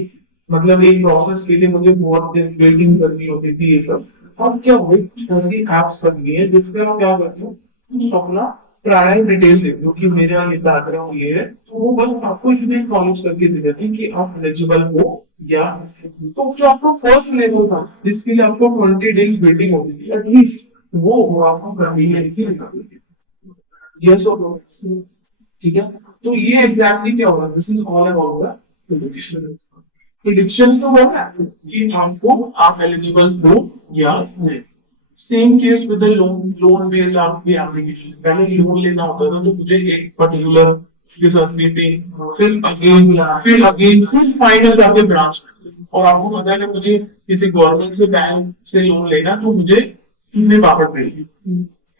मतलब एक प्रोसेस के लिए मुझे बहुत दिन वेटिंग करनी होती थी ये सब, अब क्या हुई कुछ ऐसी एप्स बननी है जिसपे आप क्या करते हो, कुछ अपना प्रायर डिटेल दे दो कि मेरा ये बैकग्राउंड ये है, तो वो बस आपको इसमें नॉलेज करके दे देते हैं कि आप एलिजिबल हो या, तो जो आपको फर्स्ट लेवल था जिसके लिए आपको 20 डेज वेटिंग होती थी एटलीस्ट, वो आपको कन्वीनियंस ही निकाल देगी। यस और नो, ठीक है? तो ये एग्जैक्टली क्या होगा, this is all about the prediction. Prediction तो होगा कि आपको आप एलिजिबल हो या नहीं। Same case with the loan, loan based आपकी एप्लीकेशन, पहले लोन लेना होता था तो मुझे एक पर्टिकुलर के साथ मीटिंग, फिर फाइनल जाके ब्रांच, और आपको पता है कि मुझे किसी गवर्नमेंट से बैंक से लोन लेना तो मुझे कितने पापड़ पड़ेगी,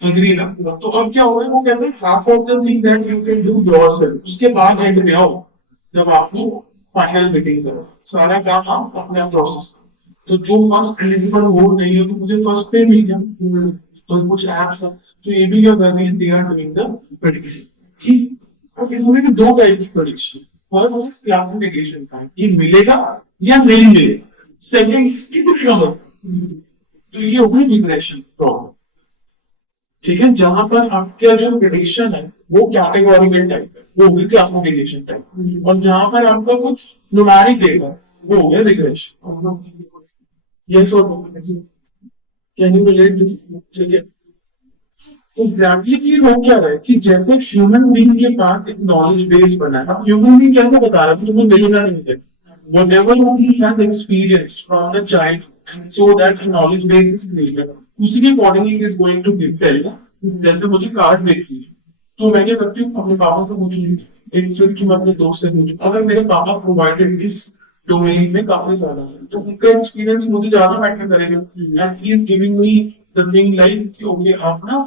एग्री ना? तो अब क्या होगा, वो कहते हैं half of the thing that you can do yourself, उसके बाद एंड में आओ जब आपको फाइनल मीटिंग करो, सारा काम आप अपने आप प्रोसेस। तो जो फर्स्ट एलिजिबल हो नहीं है तो मुझे फर्स्ट पे मिल गया, तो कुछ एप्स है तो ये भी क्या कर रही है, they are doing the prediction, ठीक? और इसमें भी दो टाइप की प्रेडिक्शन, फर्स्ट है क्लासिफिकेशन का, ये मिलेगा या नहीं मिलेगा, सेकंड इसकी कुछ नंबर, तो ये हो गई रिग्रेशन प्रॉब्लम। ठीक है, जहां पर आपका जो प्रिडिक्शन है वो कैटेगोरिकल टाइप है, वो भी क्लासिफिकेशन टाइप, और जहां पर आपका कुछ न्यूमेरिक डेटा वो हो गया रिग्रेशन। यस और no, can you relate this? ठीक है, एग्जैक्टली ये हो क्या रहा है कि जैसे ह्यूमन बीइंग के पास एक नॉलेज बेस बना है, ह्यूमन बीइंग कैसे बता रहा है तुम्हें मिलियनर नहीं थे, whatever he has experienced from the child, so that knowledge base is created, उसी के accordingly is going to give tell। जैसे मुझे कार्ड देखनी है तो मैं क्या करती हूँ, अपने पापा से पूछूंगी, एक फिर की मैं अपने दोस्त से पूछूं, अगर मेरे पापा प्रोवाइडेड इस डोमेन में काफी ज्यादा है तो उनका एक्सपीरियंस मुझे ज्यादा मैटर करेगा, and he is giving me the thing like कि ओके आप ना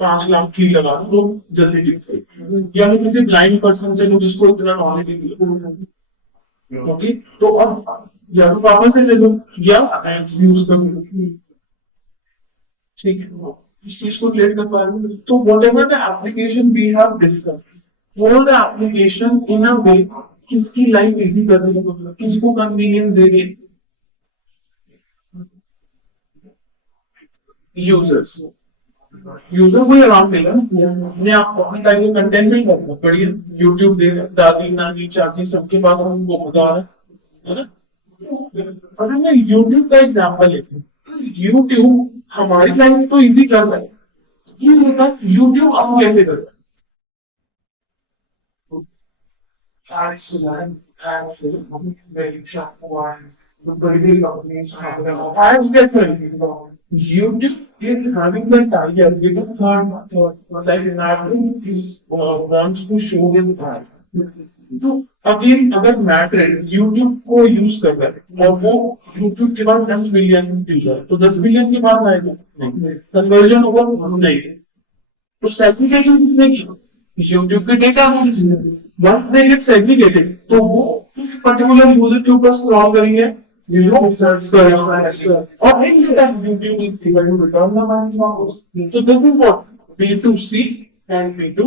5 लाख की लगा दो तो जल्दी ठीक, या मैं किसी ब्लाइंड पर्सन से लूं जिसको इतना नॉलेज नहीं, ओके, तो अब या तो पापा से ले लो या यूज कर लो, ठीक है, इस चीज को क्लियर कर पा रहे हो, तो whatever the application we have discuss, for the application in a way किसकी लाइफ इजी कर रही है, किसको कन्वीनियंस दे रही है, यूजर्स, यूजर कोई आराम मिला अपने आप अपने टाइम में कंटेंट नहीं करता बढ़िया, यूट्यूब दे दादी नानी चाची सबके पास हमको बता रहा है ना। अगर मैं यूट्यूब का एग्जाम्पल लेती हूँ, यूट्यूब हमारी लाइफ तो इजी कर रहा है, ये होता यूट्यूब अब कैसे कर रहा है, YouTube is having the tie-up with a like an admin wants to show his ad. तो अगेन अगर मैटर यूट्यूब को यूज कर रहा है और वो यूट्यूब के बाद 10 मिलियन यूजर, तो 10 मिलियन के बाद आएगा नहीं, कन्वर्जन होगा नहीं, तो सेग्रीगेशन किसने की, यूट्यूब के data analysis, once they get segregated तो वो किस पर्टिकुलर यूजर के ऊपर स्क्रॉल करेंगे, you know, search or any time YouTube is able to return the money from us. So this is what B2C and B2.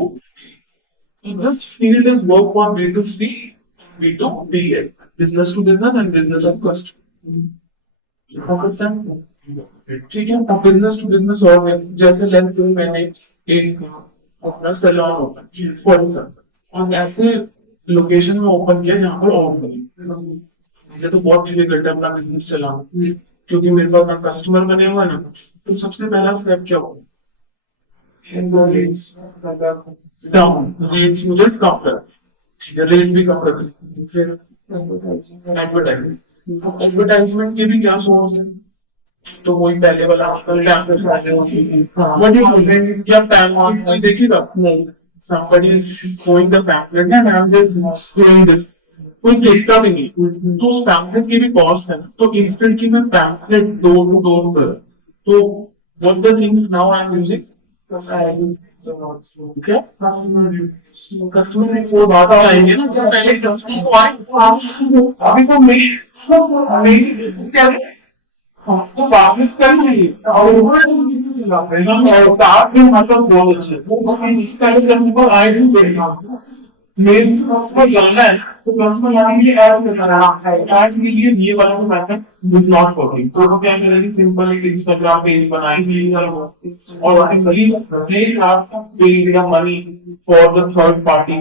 So this field is work for B2C, B2B, business to business and business of customer. Understand? ठीक है, अब business to business और जैसे lens मैंने एक अपना salon open किया for example, और ऐसे लोकेशन में ओपन किया जहाँ पर और बनी, मुझे तो बहुत डिफिकल्ट है अपना बिजनेस चलाना क्योंकि मेरे पास ना कस्टमर बने हुए ना, तो सबसे पहला स्टेप क्या होगा, डाउन रेट्स मुझे कम कर, ठीक है, रेट भी कम कर, फिर एडवर्टाइजमेंट, एडवर्टाइजमेंट के भी क्या सोर्स है, तो वही पहले वाला क्या पैन देखिएगा नहीं, somebody is showing the pamphlet and I'm just doing this, कोई देखता भी नहीं, तो उस पैम्पलेट की भी कॉस्ट है, तो इंस्टेंट की मैं पैम्पलेट डोर टू डोर कर, तो what the things now I am using, क्या कस्टमर को बात आएंगे ना, जब पहले कस्टमर को आए अभी तो मैं क्या हमको वापस कर लीजिए और साथ में मतलब बहुत अच्छे, वो पहले कस्टमर आए भी मेन कस्टमर लाना है तो कस्टमर लाने के लिए ऐड करना है, ऐड के लिए ये वाला तो मैथड इज नॉट वर्किंग, तो हम क्या करेंगे, सिंपल एक इंस्टाग्राम पेज बनाएंगे और simply they have paid the money for the third party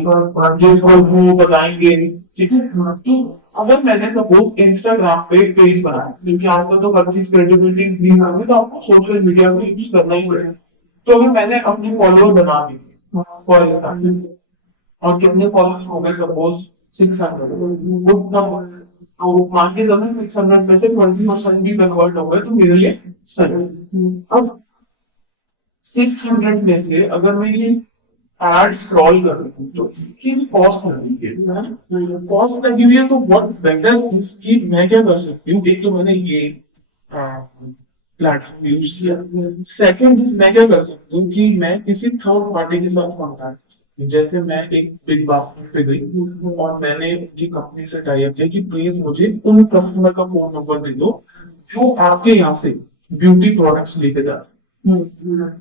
जिसको वो बताएंगे, ठीक है। तो अगर मैंने सपोज इंस्टाग्राम पे पेज बनाया, क्योंकि आजकल तो हर चीज क्रेडिबिलिटी इंक्रीज होगी तो आपको सोशल मीडिया को यूज करना ही पड़ेगा, तो अगर मैंने अपनी फॉलोअर बना दी फॉर एग्जाम्पल, और कितने फॉलोअर्स हो गए सपोज 600, गुड नंबर, तो मान के चलो 600 में से 20% भी कन्वर्ट हो गए तो मेरे लिए सही। अब 600 में से अगर मैं ये एड स्क्रॉल कर रही हूँ तो इसकी भी कॉस्ट लगी है, कॉस्ट लगी हुई है, तो व्हाट बेटर इसकी मैं क्या कर सकती हूँ, एक तो मैंने ये प्लेटफॉर्म यूज किया, सेकंड मैं क्या कर सकती हूँ कि मैं किसी थर्ड पार्टी के साथ कॉन्टैक्ट, जैसे मैं एक बिग बास्केट पे गई और मैंने उनकी कंपनी से टाई अप किया कि प्लीज मुझे उन कस्टमर का फोन नंबर दे दो जो आपके यहाँ से ब्यूटी प्रोडक्ट्स लेके जा रहे हैं,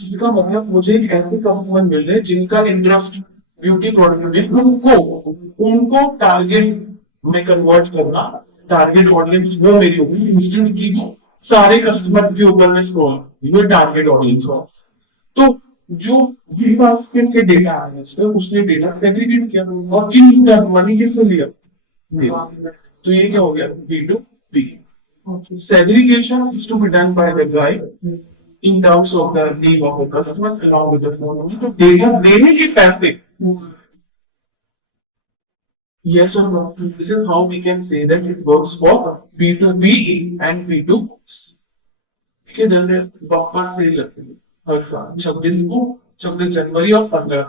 इसका मतलब मुझे ऐसे कस्टमर मिल रहे जिनका इंटरेस्ट ब्यूटी प्रोडक्ट में, उनको उनको टारगेट में कन्वर्ट करना, टारगेट ऑडियंस वो मेरी होगी इंस्टेंट की, सारे कस्टमर के ऊपर में स्क्रॉल ये टारगेट ऑडियंस हो, तो जो भी बास्केट के डेटा आए इसमें उसने डेटा सेग्रीगेट किया और किन मनी किससे लिया दिया। तो ये क्या हो गया B to B. Segregation is to be done by the guy in terms of the name of the customers along with the phone number. तो डेटा देने के पैसे yes or no? This is how we can say that it works for B2B and B2C. के जैसे bumper cell लगती है हर साल 26 को 26 जनवरी और 15।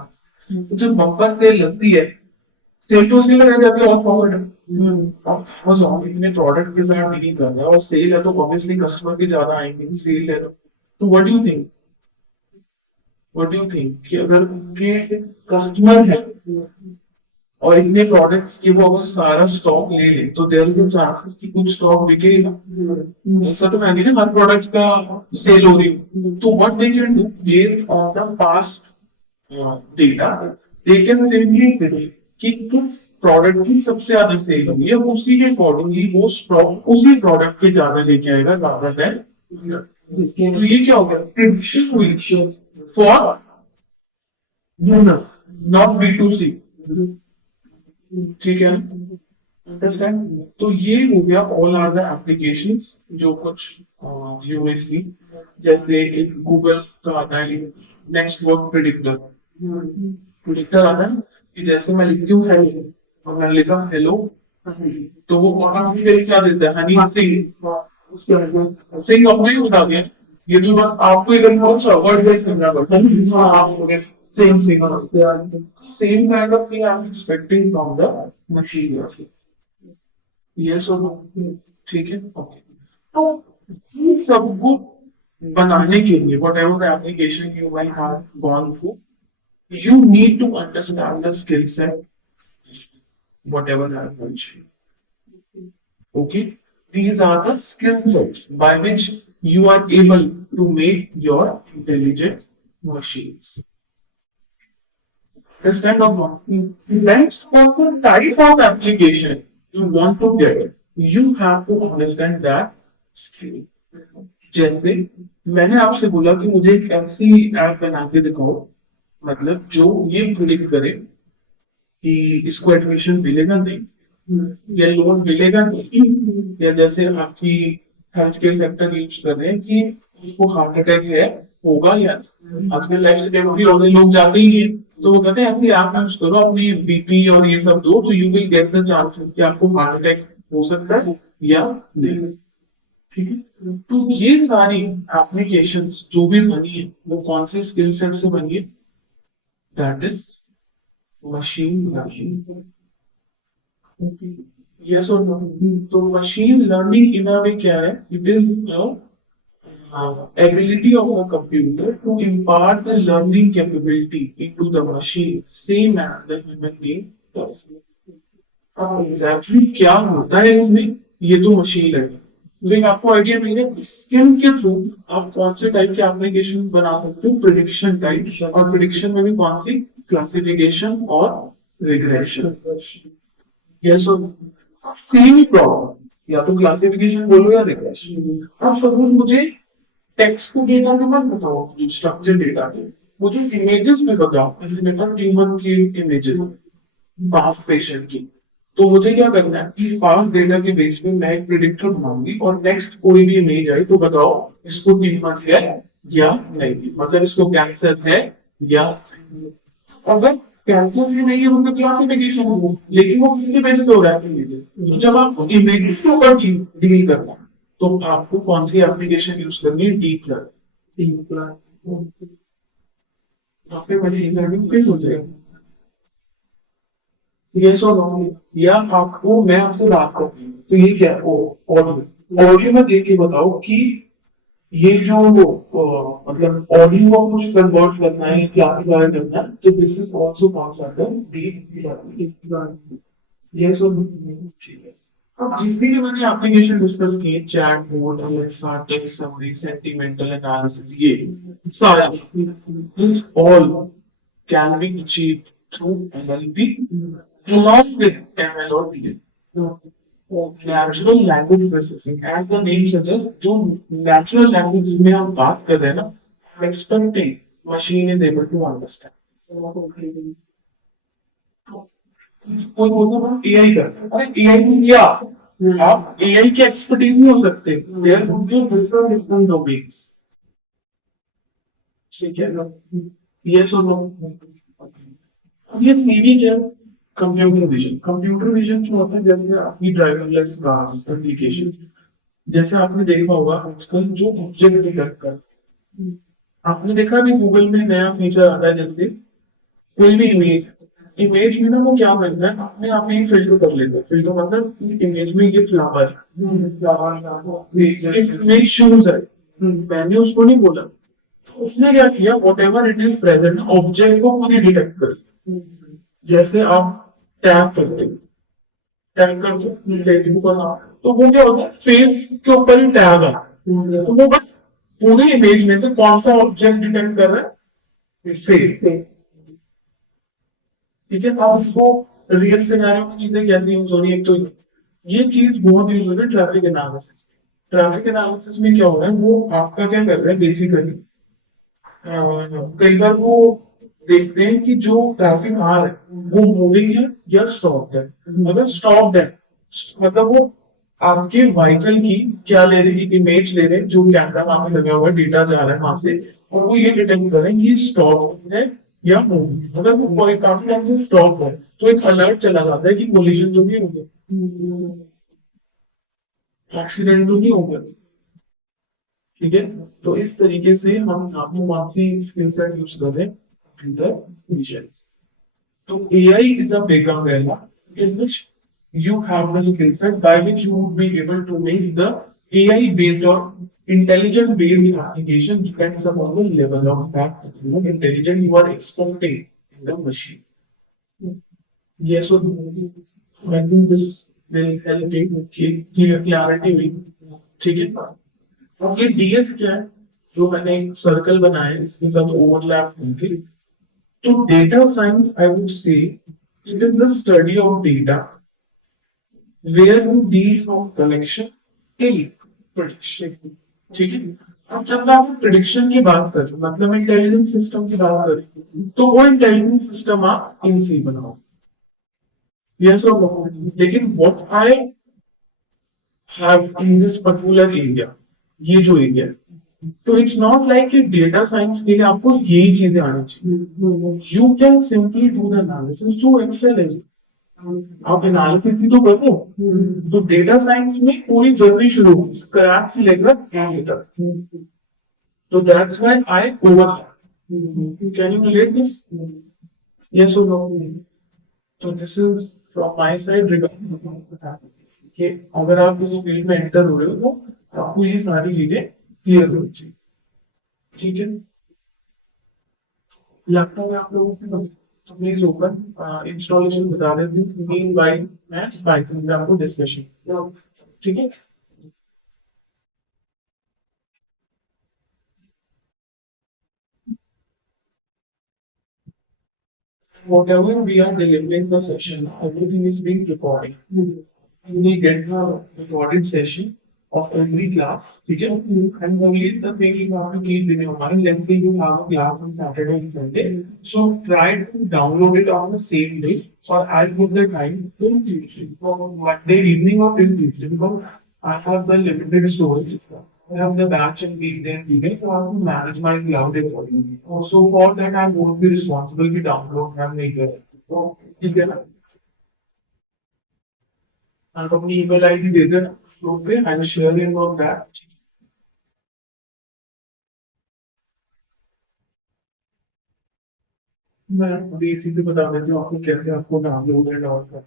तो जब बम्पर सेल लगती है सेल टू सेल रह जाती है और फॉरवर्ड अमेज़न इतने प्रोडक्ट के साथ डील कर रहा है और सेल है तो ऑब्वियसली कस्टमर के ज्यादा आएंगे सेल है तो व्हाट डू यू थिंक कि अगर उनके कस्टमर है और इतने प्रोडक्ट्स के वो अगर सारा स्टॉक ले ले तो देयर इज अ चांसेस कि कुछ स्टॉक बिकेगा। ऐसा तो मैं नहीं ना हर प्रोडक्ट का सेल हो रही तो what they can do based on the past data they can simply predict कि किस प्रोडक्ट की सबसे ज्यादा सेल होगी है उसी के अकॉर्डिंगली वो स्टॉक उसी प्रोडक्ट के ज्यादा लेके आएगा ज्यादा देन तो ये क्या हो गया prediction for user not B2C। ठीक है अंडरस्टैंड। तो ये हो गया ऑल आर द एप्लीकेशंस जो कुछ यूनिटली जैसे एक गूगल का आता है नेक्स्ट वर्ड प्रिडिक्टर। प्रिडिक्टर आता है कि जैसे मैं लिखती हूँ हेलो और मैंने लिखा हेलो तो वो ऑटोमेटिकली क्या देता है हनी सिंह सिंह अपने ही बता दिया। ये तो बस आपको इधर कौन सा वर्ड बेस करना पड़ता है same Singh same kind of thing I'm expecting from the machine learning. Yes or no? ठीक है okay. तो इन सबको बनाने के लिए whatever the application you might have gone through, you need to understand the skill set, whatever I have mentioned. Okay, these are the skill sets by which you are able to make your intelligent machines. Understand or not? Depends on the type of application you want to get. You have to understand that skill. जैसे मैंने आपसे बोला कि मुझे एक ऐसी app बना के दिखाओ मतलब जो ये प्रिडिक्ट करे कि इसको एडमिशन मिलेगा नहीं या लोन मिलेगा नहीं या जैसे आपकी हेल्थ केयर सेक्टर यूज कर रहे हैं कि उसको हार्ट अटैक है होगा या आजकल लाइफ से डेवलप होने लोग जाते ही हैं तो वो कहते हैं ऐसे आप यूज करो अपनी बीपी और ये सब दो तो you will get the chance कि आपको हार्ट अटैक हो सकता है या नहीं। ठीक है तो ये सारी एप्लीकेशंस जो भी बनी है वो कौन से स्किल सेट से बनी है that is machine learning. Yes और नो। तो मशीन लर्निंग इन अ वे क्या है it is ability of a computer to impart the learning capability into the machine same as the human being does। अब exactly क्या होता है इसमें ये तो मशीन लर्निंग लेकिन आपको आइडिया नहीं है स्किल के थ्रू आप कौन से टाइप के एप्लीकेशन बना सकते हो प्रिडिक्शन टाइप और प्रिडिक्शन में भी कौन सी क्लासिफिकेशन और रिग्रेशन। यस और सेम प्रॉब्लम या तो क्लासिफिकेशन बोलो या रिग्रेशन। अब सपोज मुझे टेक्स्ट को डेटा में मत बताओ जो स्ट्रक्चर डेटा है मुझे इमेजेस में बताओ ट्यूमर की इमेजेस पास्ट पेशेंट की। तो मुझे क्या करना है कि पास्ट डेटा के बेस पे मैं एक प्रिडिक्टर बनाऊंगी और नेक्स्ट कोई भी इमेज आई तो बताओ इसको ट्यूमर है या नहीं मतलब इसको कैंसर है या अगर कैंसर भी नहीं है मतलब क्लासिफिकेशन हो लेकिन वो किसके बेस पे हो रहा है इमेजेस। तो जब आप इमेजेस के ऊपर डील करना है तो आपको कौन सी एप्लीकेशन यूज करनी है डीप लर्निंग। आपके मशीन लर्निंग फिर हो जाएगा यस और नो। या आपको मैं आपसे बात करूँ तो ये क्या ऑडियो ऑडियो में देख के बताओ कि ये जो मतलब ऑडियो को कुछ कन्वर्ट करना है क्लासिफाई करना है तो this is also concept of deep learning. Yes और ठीक है। अब जितनी भी मैंने एप्लीकेशन डिस्कस किए chat bot Alexa text summary sentimental analysis ये सारा this all can be achieved through NLP along with ML or DL natural language processing as the name suggest जो नेचुरल लैंग्वेज में हम बात कर रहे हैं ना expecting machine is able to understand. कोई बोलता है एआई कर, अरे एआई में क्या, आप एआई के एक्सपर्टीज नहीं हो सकते, there would be different different domains, ठीक है ना, ये सुनो। अब ये सीवी क्या है? Computer vision. कंप्यूटर विजन क्या होता है? जैसे आपकी ड्राइवरलेस कार एप्लीकेशन, जैसे आपने देखा होगा आजकल जो ऑब्जेक्ट डिटेक्ट कर, आपने देखा भी गूगल में नया फीचर आता है, जैसे कोई भी इमेज, इमेज में ना वो क्या करता है, अपने आप ही फिल्टर कर लेता है। फिल्टर मतलब इस इमेज में ये फ्लावर, इसमें शूज है, मैंने उसको नहीं बोला, तो उसने क्या किया, what ever it is present, object को खुद ही डिटेक्ट कर। जैसे आप टैप करते हो, टैप करते लेडीबुक का नाम, तो वो क्या होता है, फेस के ऊपर ही टैग है, तो वो बस पूरी इमेज में से कौन सा ऑब्जेक्ट डिटेक्ट कर रहा है, फेस, ठीक है। अब इसको रियल सिनेरियो में चीजें कैसे यूज हो रही है, एक तो ये चीज बहुत यूज हो रही है ट्रैफिक एनालिसिस। ट्रैफिक एनालिसिस में क्या हो रहा है, वो आपका क्या कर रहा है बेसिकली, कई बार वो देखते हैं कि जो ट्रैफिक आ रहा है वो मूविंग है या स्टॉप है। अगर स्टॉप है मतलब वो आपके व्हीकल की क्या ले रही है, इमेज ले रहे हैं, जो कैमरा वहां पे लगा हुआ है, डेटा जा रहा है वहां से, और वो ये डिटेक्ट करें कि स्टॉप है या मूव। अगर वो कोई काफी टाइम से स्टॉप है तो एक अलर्ट चला जाता है कि कोलिजन तो नहीं हो गया, एक्सीडेंट तो नहीं हो गया, ठीक है। तो इस तरीके से हम आपको कौन सी स्किल सेट यूज कर रहे हैं, कंप्यूटर विजन। तो AI is a big umbrella in which you have the skill set by which you would be able to make the AI based or intelligent based application depends upon the level of that intelligent you are expecting in the machine. Yes, so I think this will help you clear clarity with, ठीक है। अब ये DS क्या है, जो मैंने एक circle बनाया है इसके साथ ओवरलैप होंगे। तो data science I would say it is the study of data where you deal from collection till prediction, ठीक है। अब जब मैं आपको प्रिडिक्शन की बात करूं, मतलब इंटेलिजेंस सिस्टम की बात करें, तो वो इंटेलिजेंस सिस्टम आप इनसे बनाओ, यस और नो। लेकिन what I have in this particular area, ये जो एरिया है, तो इट्स नॉट लाइक कि डेटा साइंस के लिए आपको यही चीजें आनी चाहिए। You can simply do the analysis to excel as, आप एनालिसिस ही तो करते हो। तो डेटा साइंस में पूरी जर्नी शुरू होगी स्क्रैच से लेकर एंड तक। तो that's why I over, can you relate this, yes और नो। तो this is from my side regarding कि अगर आप इस फील्ड में एंटर हो रहे हो तो आपको ये सारी चीजें क्लियर होनी चाहिए, ठीक है। लैपटॉप में आप लोगों को तो प्लीज ओपन इंस्टॉलेशन बता देती हूँ, मीन बाय मैं पाइथन में आपको डिस्कशन, ठीक है। Whatever we are delivering the session, everything is being recorded. You will get the recorded session of every class, ठीक है? And only the thing you have to keep in your mind. Let's say you have a class on Saturday and Sunday, so try to download it on the same day, or I'll put the time till Tuesday, for Monday evening or till Tuesday, because I have the limited storage. I have the batch and weekday and weekend, so I have to manage my cloud accordingly. So for that, I won't be responsible to download and make it. तो ठीक है ना, आप अपनी email ID दे देना group पे, I will share in on that. मैं अभी इसी पे बता देती हूँ आपको कैसे आपको डाउनलोड एंड ऑल कर।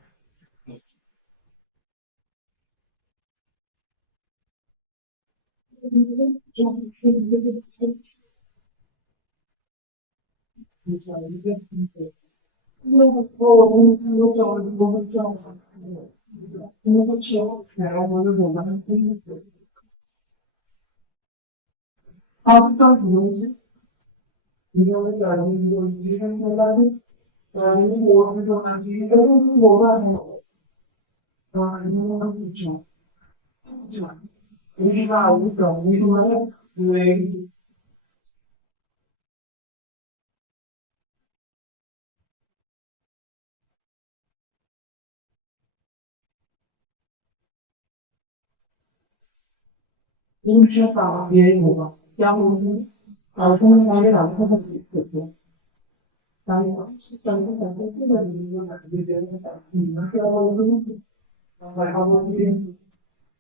आप तो होगा इंच सामग्री होगा क्या होगी आउटपुट में आगे रास्ता पर देखते हैं ताकि चलते चलते के बदलने में क्या होगी वहाँ होगी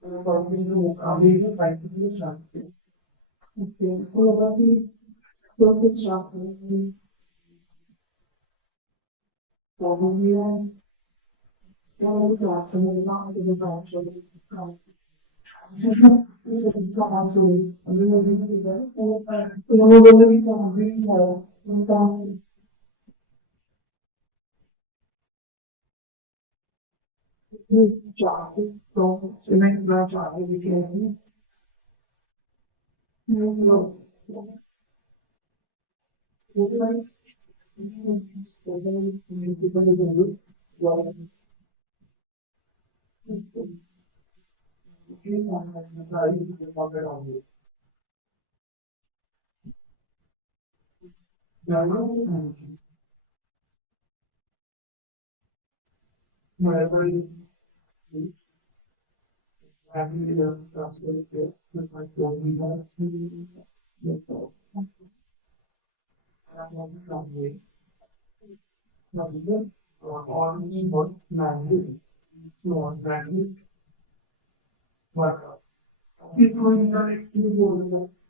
प्रॉब्लम जो आगे की फाइट की शांति तो अगर भी तो कुछ शांति प्रॉब्लम ये है तो वो तो आपको मिलना है जो बात चल रही है इस काम से अभी वो भी है वो लोग भी काम भी है उनका job so make my job every day. No, otherwise, whenever you have your responsibility with my family, family, or work manually, not manually, but people in the world,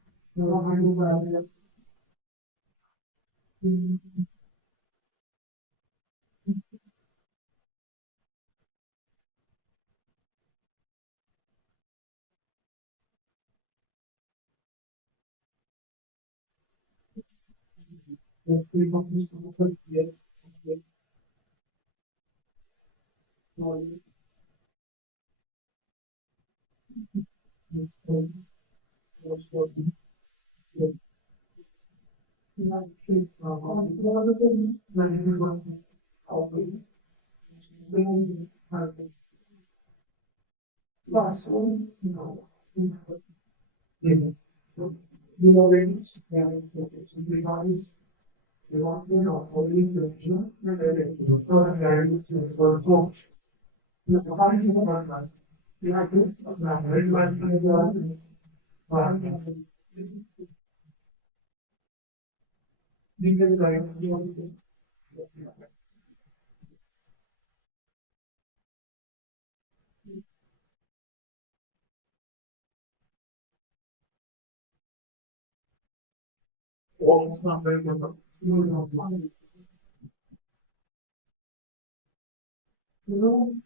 yes, yes, you know, regardless, you want to know, or you can, guidance for folks. The bodies of the man, you have to, very much, because I, almost not very good, you know, you know,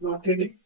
not really.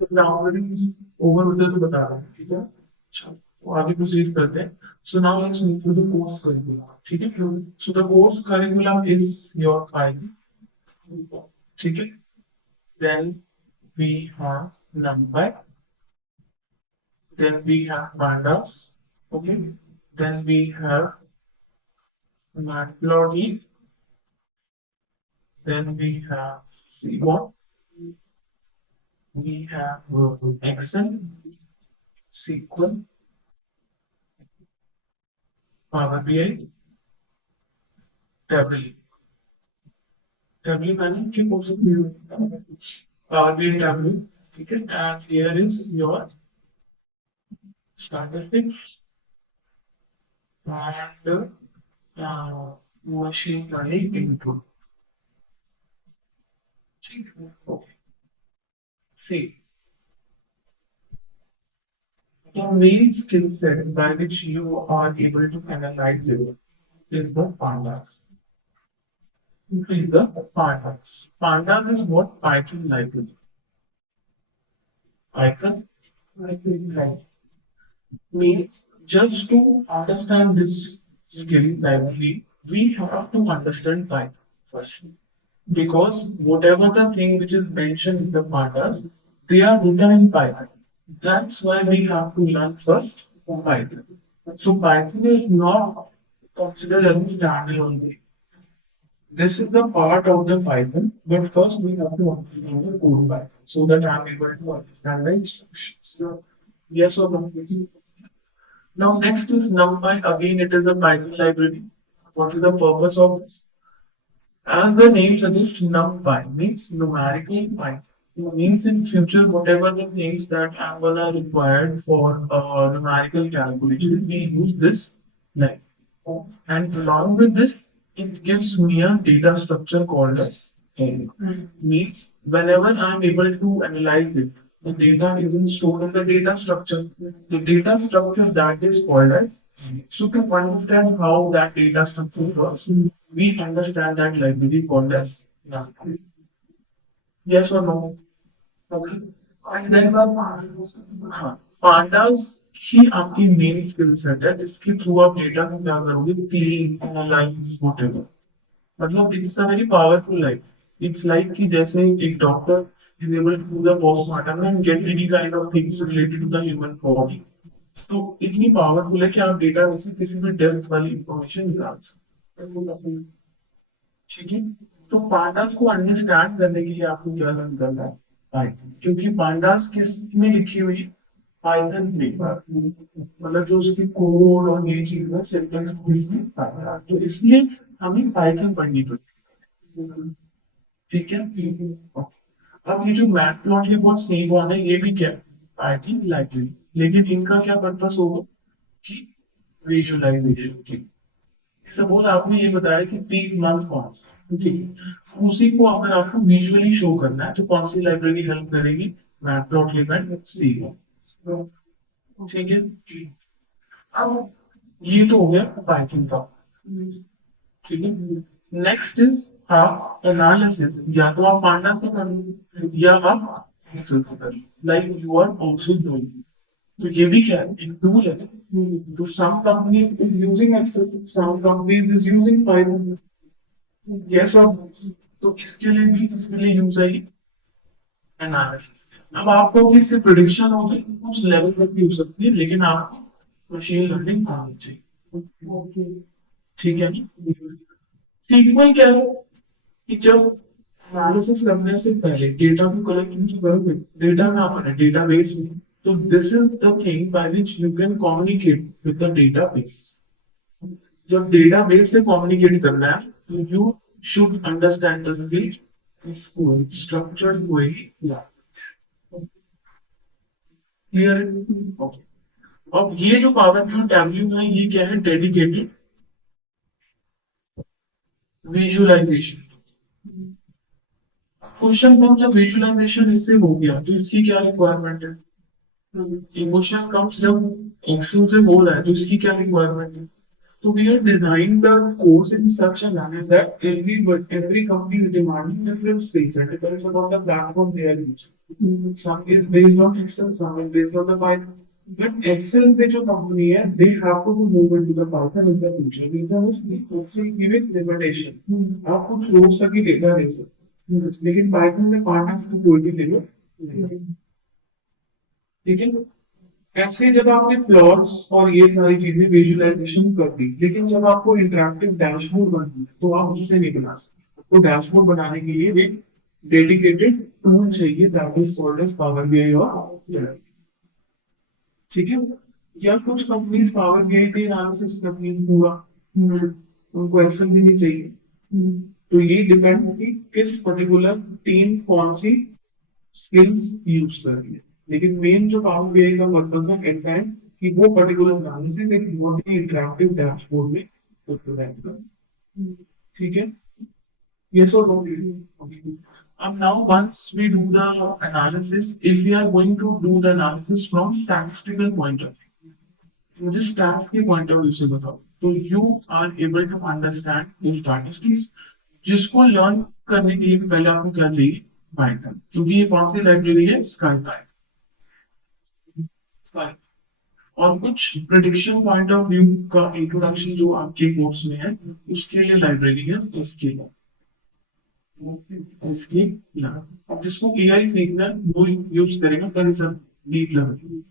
तो मैं already over उधर तो बता रहा हूँ ठीक है अच्छा तो आगे प्रोसीड करते हैं so now let's move to the course curriculum ठीक है so the course curriculum is your file ठीक है then we have number then we have pandas okay then we have matplotlib then we have Seaborn we have excel sql power bi tablet. Tablet मैंने क्या बोल सकते हो? Power BI tablet, ठीक है? And here is your statistics and machine learning input. ठीक है? Okay. See, the main skill set by which you are able to analyze it is the pandas. Is the pandas. Pandas is what Python library. Python library means just to understand this skill library, we have to understand Python first. Because whatever the thing which is mentioned in the pandas, they are written in Python. That's why we have to learn first Python. So Python is not considered as a standalone thing. This is the part of the Python, but first we have to understand the code Python so that I'm able to understand the instructions. So, yes or no? Now next is NumPy. Again, it is a Python library. What is the purpose of this? As the name suggests, NumPy means numerical pi. It means in future, whatever the things that are gonna required for numerical calculation, we use this line. And along with this, it gives me a data structure called as array. Means whenever I'm able to analyze it, the data isn't stored in the data structure. The data structure that is called as array. So to understand how that data structure works, we understand that library called as NumPy. Yes or no? Okay. And then हाँ, pandas ही आपकी main skill set है इसके through आप data को क्या करोगे clean analyse whatever. मतलब it's a very powerful like it's like कि जैसे एक doctor is able to do the postmortem and get any kind of things related to the human body. तो इतनी पावरफुल है कि आप डेटा में से किसी भी डेप्थ वाली इंफॉर्मेशन निकाल सकते हैं. ठीक है. तो पांडास को अंडरस्टैंड करने के लिए आपको क्या लर्न करना है पाइथन. क्योंकि पांडास किस में लिखी हुई पाइथन में मतलब जो उसकी कोड और ये चीज है सिंटेक्स में तो इसलिए हमें पाइथन पढ़नी पड़ती. ठीक है. अब ये जो मैथ प्लॉट है बहुत सेम वन है ये भी क्या पाइथन लाइब्रेरी लेकिन इनका क्या पर्पस होगा कि विजुअलाइजेशन की. सपोज आपने ये बताया कि पीक मंथ कौन सा ठीक है उसी को अगर आपको विजुअली शो करना है तो कौन सी लाइब्रेरी हेल्प करेगी मैटप्लॉटलिब एंड सी. ठीक है. अब ये तो हो गया पाइथन का. ठीक है. नेक्स्ट इज आप एनालिसिस या तो आप पांडा से कर लो या आप एक्सेल से कर लो like you are also doing. तो ये भी क्या है एक टूल है. तो some company is using Excel some companies is using Python. Yes और तो इसके लिए भी इसके लिए यूज आएगी एनालिसिस. अब आपको भी इससे प्रिडिक्शन हो सकती है कुछ लेवल तक भी हो सकती है लेकिन आपको मशीन लर्निंग आनी चाहिए. ठीक है. सीक्वल क्या है कि जब एनालिसिस करने से पहले डेटा को कलेक्ट नहीं करोगे डेटा में आपने डेटाबेस में तो this is the thing by which you can communicate with the database. जब डेटाबेस से कम्युनिकेट करना है तो you should understand the skill structured way. Clear. Okay. अब ये जो पावर क्यू टैब्ल्यू है ये क्या है डेडिकेटेड विजुअलाइजेशन. क्वेश्चन कम जब विजुअलाइजेशन इससे हो गया तो इसकी क्या रिक्वायरमेंट है. इमोशन कम्स जब एक्शन से हो रहा है तो इसकी क्या रिक्वायरमेंट है. तो we are design the course in such a manner that every company is demanding different skills and depends upon the platform they are using. Some is based on Excel, some is based on the Python. But Excel पे जो company है they have to move into the Python in the future. Reason is also giving limitation. आप कुछ लोग सभी data दे सकते लेकिन Python में पार्टनर्स को कोई भी लिमिट नहीं. ठीक है. ऐसे जब आपने प्लॉट्स और ये सारी चीजें विजुअलाइजेशन कर दी लेकिन जब आपको इंटरैक्टिव डैशबोर्ड बनना है तो आप उससे नहीं बना सकते. तो डैशबोर्ड बनाने के लिए एक डेडिकेटेड टूल चाहिए that is called as power BI और ठीक है. या कुछ कंपनीज पावर बीआई के एनालिसिस करनी पूरा उनको एक्सेल भी नहीं चाहिए तो ये डिपेंड कि किस पर्टिकुलर टीम कौन सी स्किल्स यूज कर रही है। लेकिन मेन जो पावर बीआई का पर्पज है कहता है कि वो पर्टिकुलर एनालिसिस एक बहुत ही इंटरेक्टिव डैशबोर्ड में प्रोवाइड कर। ठीक है, ये सो अब now once we do the analysis, if we are going to do the analysis from statistical point of view, मुझे स्टैट्स के पॉइंट ऑफ व्यू से बताओ, तो you are able to understand the statistics, जिसको लर्न करने के लिए पहले आपको क्या चाहिए, पाइथन, क्योंकि ये कौन सी लाइब्रेरी है, स्काई स्काई। और कुछ प्रिडिक्शन पॉइंट ऑफ व्यू का इंट्रोडक्शन जो आपके कोर्स में है, उसके लिए लाइब्रेरी है उसके लिए इसकी अब जिसको एआई सीखना है वो यूज करेगा कंसर्न डीप लर्निंग,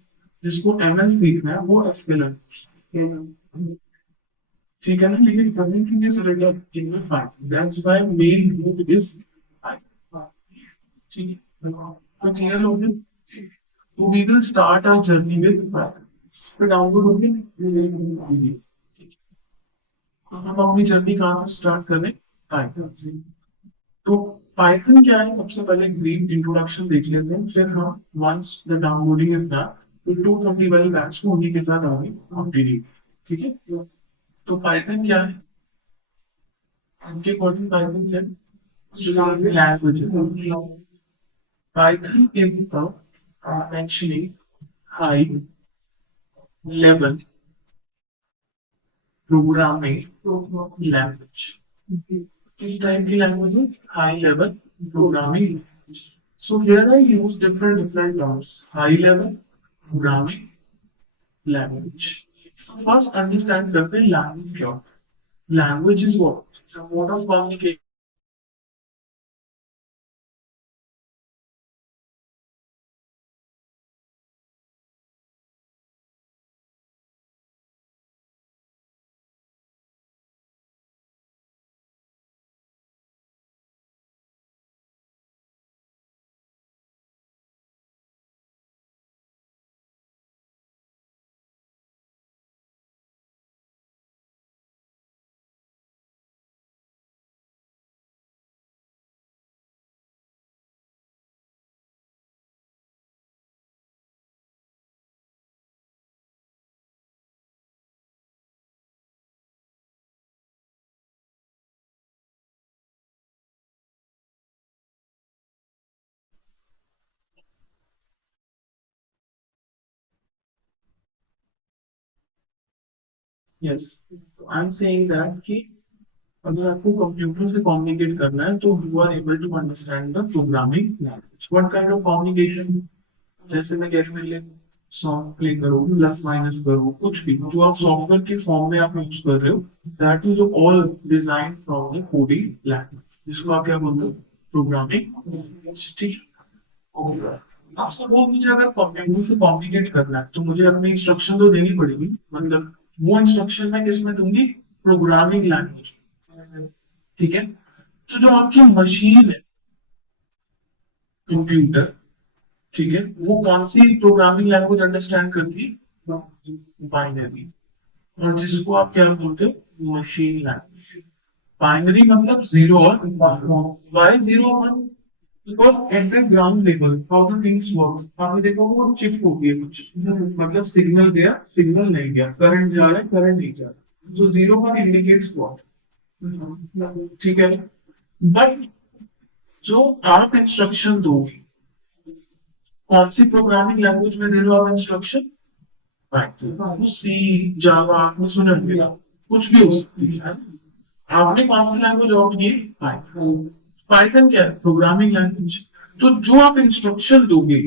जिसको एमएल सीखना है वो एसक्यूएल है। ठीक है ना, लेकिन everything is written in the fact, that's why main root is Python। ठीक है, तो क्लियर हो गया। तो we will start our journey with Python। तो डाउनलोड हो गया। तो हम अपनी जर्नी कहाँ से स्टार्ट करें, पाइथन से। तो पाइथन क्या है, सबसे पहले ब्रीफ इंट्रोडक्शन देख लेते हैं, फिर हम once the downloading is done तो 230 वाली बैच को उन्हीं के साथ आगे कंटिन्यू। ठीक है, तो पाइथन क्या है, उनके अकॉर्डिंग पाइथन क्या है, language. Python is the mentioning high level programming language। किस टाइप की लैंग्वेज है, high level programming. So here I use different terms, high level programming language। First understand करते हैं language क्या होता है। Language is what? It's a mode of communication। Yes, I'm saying that कि अगर आपको कंप्यूटर से कम्युनिकेट करना है तो you are able to understand the programming language. What kind of communication, जैसे मैं कह रही हूँ सॉन्ग प्ले करो, प्लस माइनस करो, कुछ भी जो आप सॉफ्टवेयर के फॉर्म में आप यूज कर रहे हो, that is all design from the coding language, जिसको आप क्या बोलते हो, प्रोग्रामिंग। ठीक है, आप सपोज मुझे अगर कंप्यूटर से कम्युनिकेट करना है तो मुझे अपनी इंस्ट्रक्शन तो देनी पड़ेगी, मतलब वो इंस्ट्रक्शन मैं किसमें दूंगी, प्रोग्रामिंग लैंग्वेज। ठीक है, तो जो आपकी मशीन है, कंप्यूटर, ठीक है, वो कौन सी प्रोग्रामिंग लैंग्वेज अंडरस्टैंड करती है, बाइनरी। और जिसको आप क्या बोलते हो, मशीन लैंग्वेज। बाइनरी मतलब जीरो और वाई zero one, because at the ground level how the things work, आपने देखो वो चिप होती है कुछ, मतलब सिग्नल गया, सिग्नल नहीं गया, करंट जा रहा है, करंट नहीं जा रहा, तो जीरो वन इंडिकेट्स व्हाट। ठीक है, बट जो आप इंस्ट्रक्शन दोगे, कौन सी प्रोग्रामिंग लैंग्वेज में दे रहे हो आप इंस्ट्रक्शन, पाइथन, सी, जावा, आपने सुना होगा, कुछ भी हो सकती है। आपने कौन सी लैंग्वेज ऑप्ट की, पाइथन। पाइथन क्या है, प्रोग्रामिंग लैंग्वेज। तो जो आप इंस्ट्रक्शन दोगे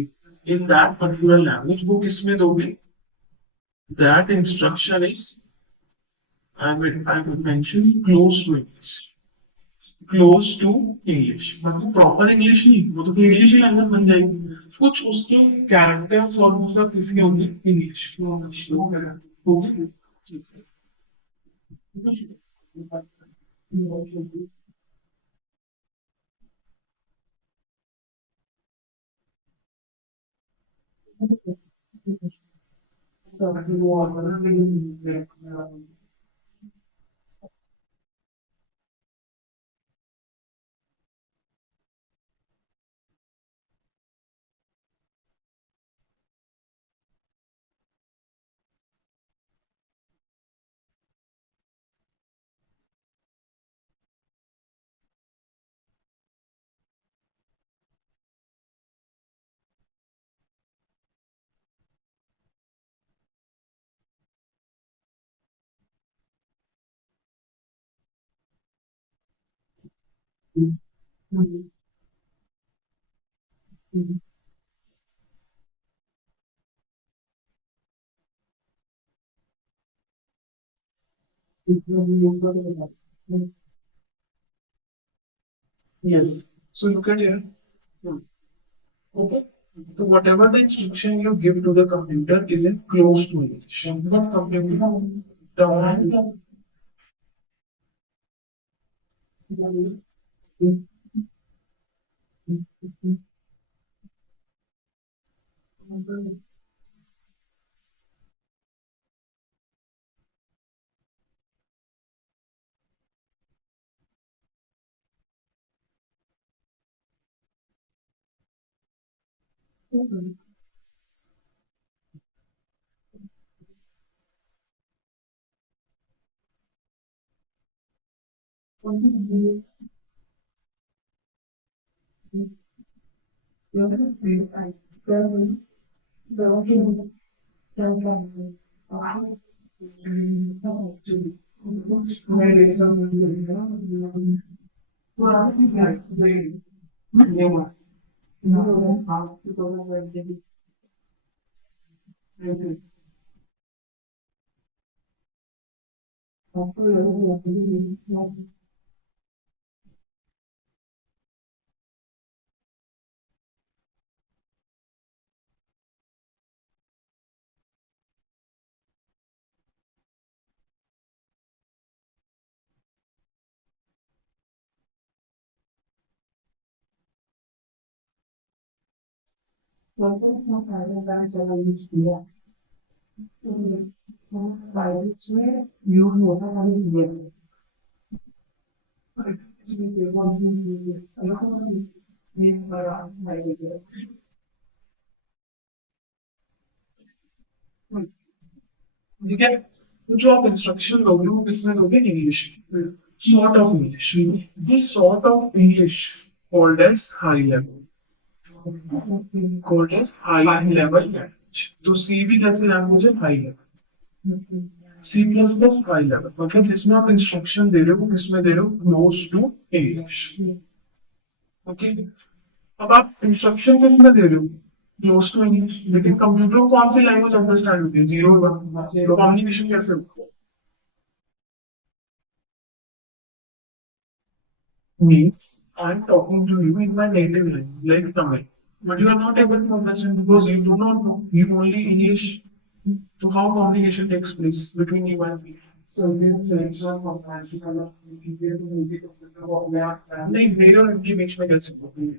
इन दैट पर्टिकुलर लैंग्वेज, वो किस में दोगे, that instruction is, I will mention close to English, close to English, मतलब प्रॉपर इंग्लिश नहीं, वो तो इंग्लिश ही लैंग्वेज बन जाएगी, कुछ उसके कैरेक्टर्स और वो सब किसके होंगे, English. Yes. So look at here. Okay. So whatever the instruction you give to the computer is in closed English. Not computer down. ठीक है तो जो आप इंस्ट्रक्शन लोगे वो किसमें लोगे English sort of English. This sort of English called as high level. Called as high level language. तो C भी कैसी लैंग्वेज है high level C plus plus high level मतलब जिसमें आप इंस्ट्रक्शन दे रहे हो किसमें दे रहे हो क्लोज टू इंग्लिश ओके अब आप इंस्ट्रक्शन किसमें दे रहे हो क्लोज टू इंग्लिश लेकिन कंप्यूटर को कौन सी लैंग्वेज अंडरस्टैंड होती है जीरो वन कम्युनिकेशन कैसे होता है me, I'm talking to you in my native language, like Tamil. But you are not able to understand because you do not know. You only English. So how communication takes place between you and me? So this selection of comprehension नहीं मेरे और इनके बीच में कैसे होती है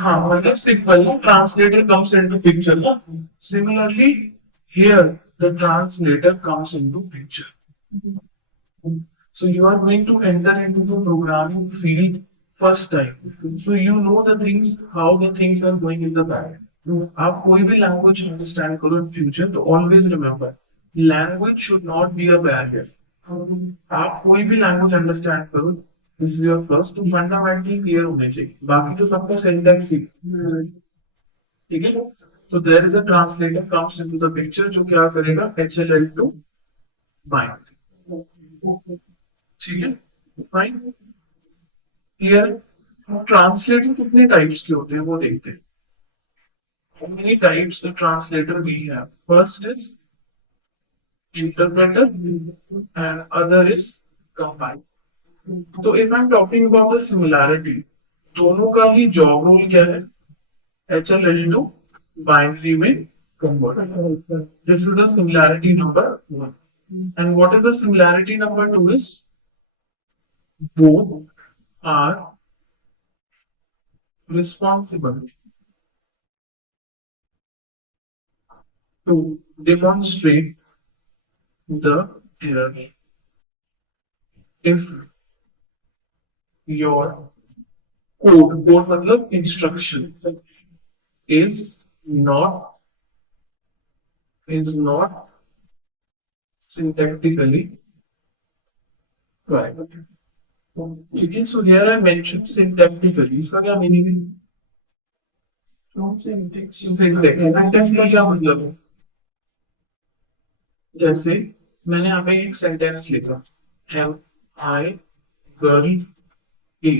हाँ मतलब simple translator comes into picture similarly here the translator comes into picture so you are going to enter into the programming field first time so you know the things how the things are going in the back आप कोई भी language understand करो in future तो always remember language should not be a barrier आप कोई भी language understand करो this is your first तो fundamentally clear होने चाहिए बाकी तो सबका syntax ही ठीक है so there is a translator comes into the picture जो क्या करेगा HLL to bind ठीक है फाइन क्लियर ट्रांसलेटर कितने टाइप्स के होते हैं वो देखते हैं how many types the translator we have first is interpreter and other is combiner so if I'm talking about the similarity दोनों का ही जॉब रोल क्या है HLL to binary में convert this is the similarity number 1 and what is the similarity number 2 is both are responsible to demonstrate the error. If your code मतलब instruction is not syntactically correct. ठीक है, so here I mentioned syntactically. इसका क्या meaning है? syntax का क्या मतलब है? जैसे मैंने यहाँ पे एक सेंटेंस लिखा, एम आई गर्ल ए,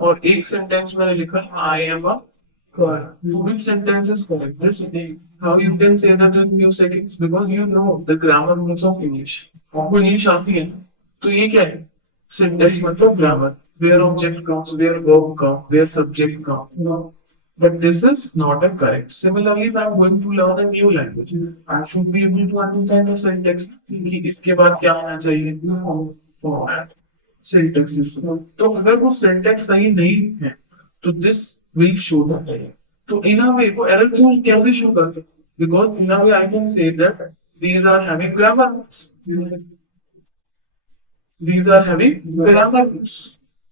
और एक सेंटेंस मैंने लिखा, I am a girl. Which sentence is correct? How you can say that in few seconds? Because you know the grammar rules of English. आपको इंग्लिश आती है, तो ये क्या है? Syntax मतलब grammar. Where object comes, where verb comes, where subject comes. But this is not a correct. Similarly, if I am going to learn a new language, I should be able to understand the syntax. कि इसके बाद क्या आना चाहिए? Format. Syntax. तो अगर वो syntax सही नहीं है, तो this will show the error. तो in a way वो error क्यों कैसे show करते हैं? Because in a way I can say that these are having grammar. These are having grammar rules.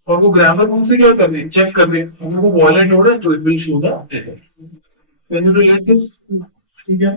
और वो ग्रामर रूल से क्या कर रहे हैं? चेक कर रहे हैं. अगर वो वॉलेट हो रहा है तो it will show the error. Can you relate this? ठीक है.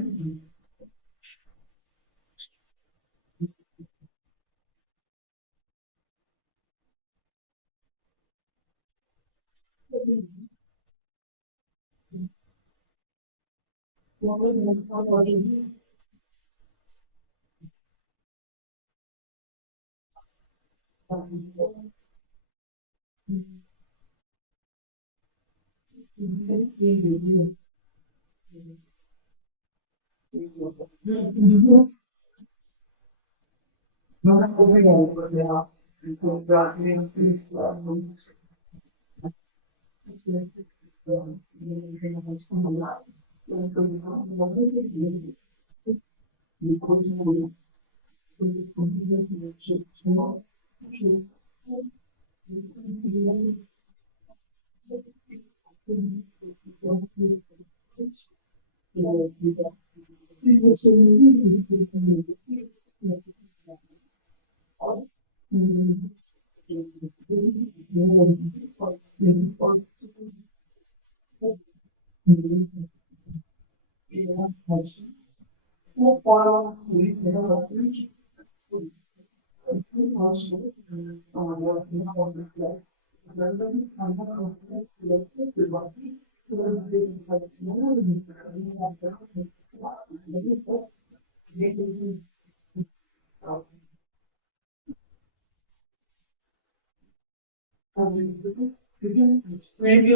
maybe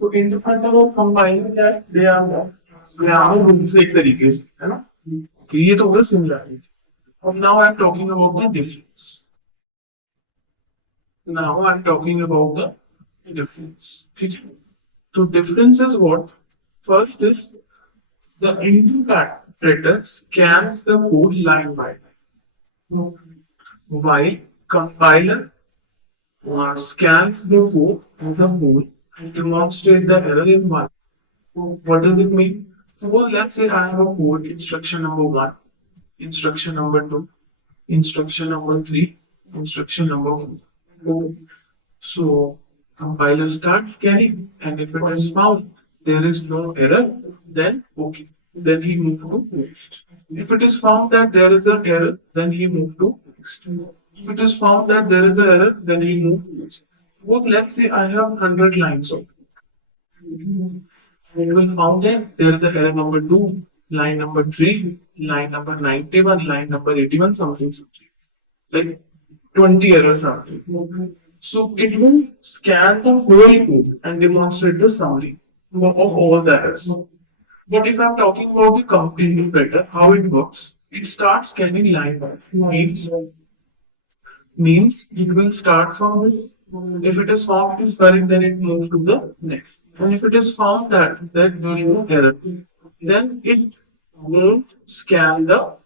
तो इन डिफरेंट वो combine that they are grammar rules एक तरीके से, है ना? कि ये तो होगा सिमिलरिटी. और now I am talking about the difference. Now I'm talking about the difference. ठीक है? So difference is what? First is the interpreter scans the code line by line, while compiler scans the code as a whole and demonstrates the error in one. What does it mean? Suppose let's say I have a code, instruction number 1, instruction number 2, instruction number 3, instruction number 4. So compiler starts scanning, and if it is found there is no error, then okay. Then he move to next. If it is found that there is an error, then he move to next. If it is found that there is an error, then he move to next. Suppose let's say I have 100 lines of it will found that there is a error number 2, line number 3, line number 91, line number 81, something, like 20 errors are there. So it will scan the whole code and demonstrate the summary of all the errors. But if I'm talking about the completely better, how it works, it starts scanning line by line. Means it will start from this. If it is found it is correct, then it moves to the next. And if it is found that there is no error, then it won't scan the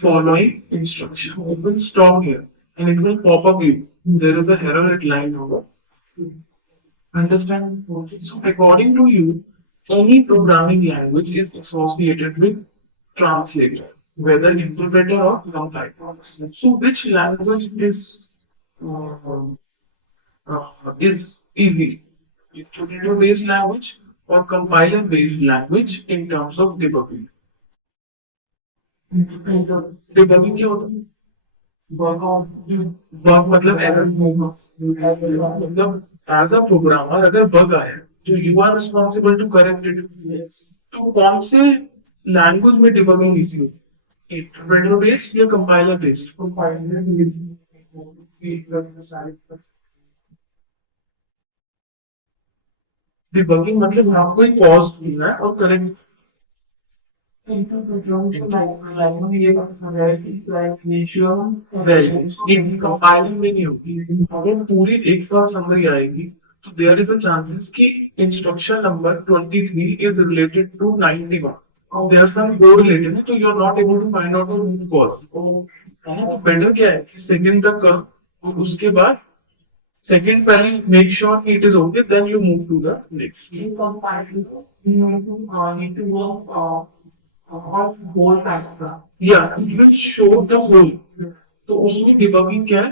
following instruction. It will stop here and it will pop up here. There is an error at line number. Understand? So according to you, any programming language is associated with translator, whether interpreter or compiler. So which language is easy? Interpreter-based language or compiler-based language in terms of debugging? Debugging क्या होता है? Bug मतलब error. मतलब as a programmer अगर bug आया तो you are responsible to correct it. तो कौन से लैंग्वेज में डिबगिंग इजी होती Interpreter based या compiler based? compiler डिबगिंग मतलब आपको एक पॉज देना है और करेक्ट इन कंपाइलिंग में नहीं होगी। अगर पूरी एक बार समरी आएगी तो देयर इज अ चांसेस कि instruction number 23 is related to 91। There are some code related है तो you are not able to find out the root cause. Better क्या है कि सेकंड तक करो और उसके बाद सेकंड पहले make sure it is okay then you move to the next. whole factor. या it will show the whole. तो उसमें डिबगिंग क्या है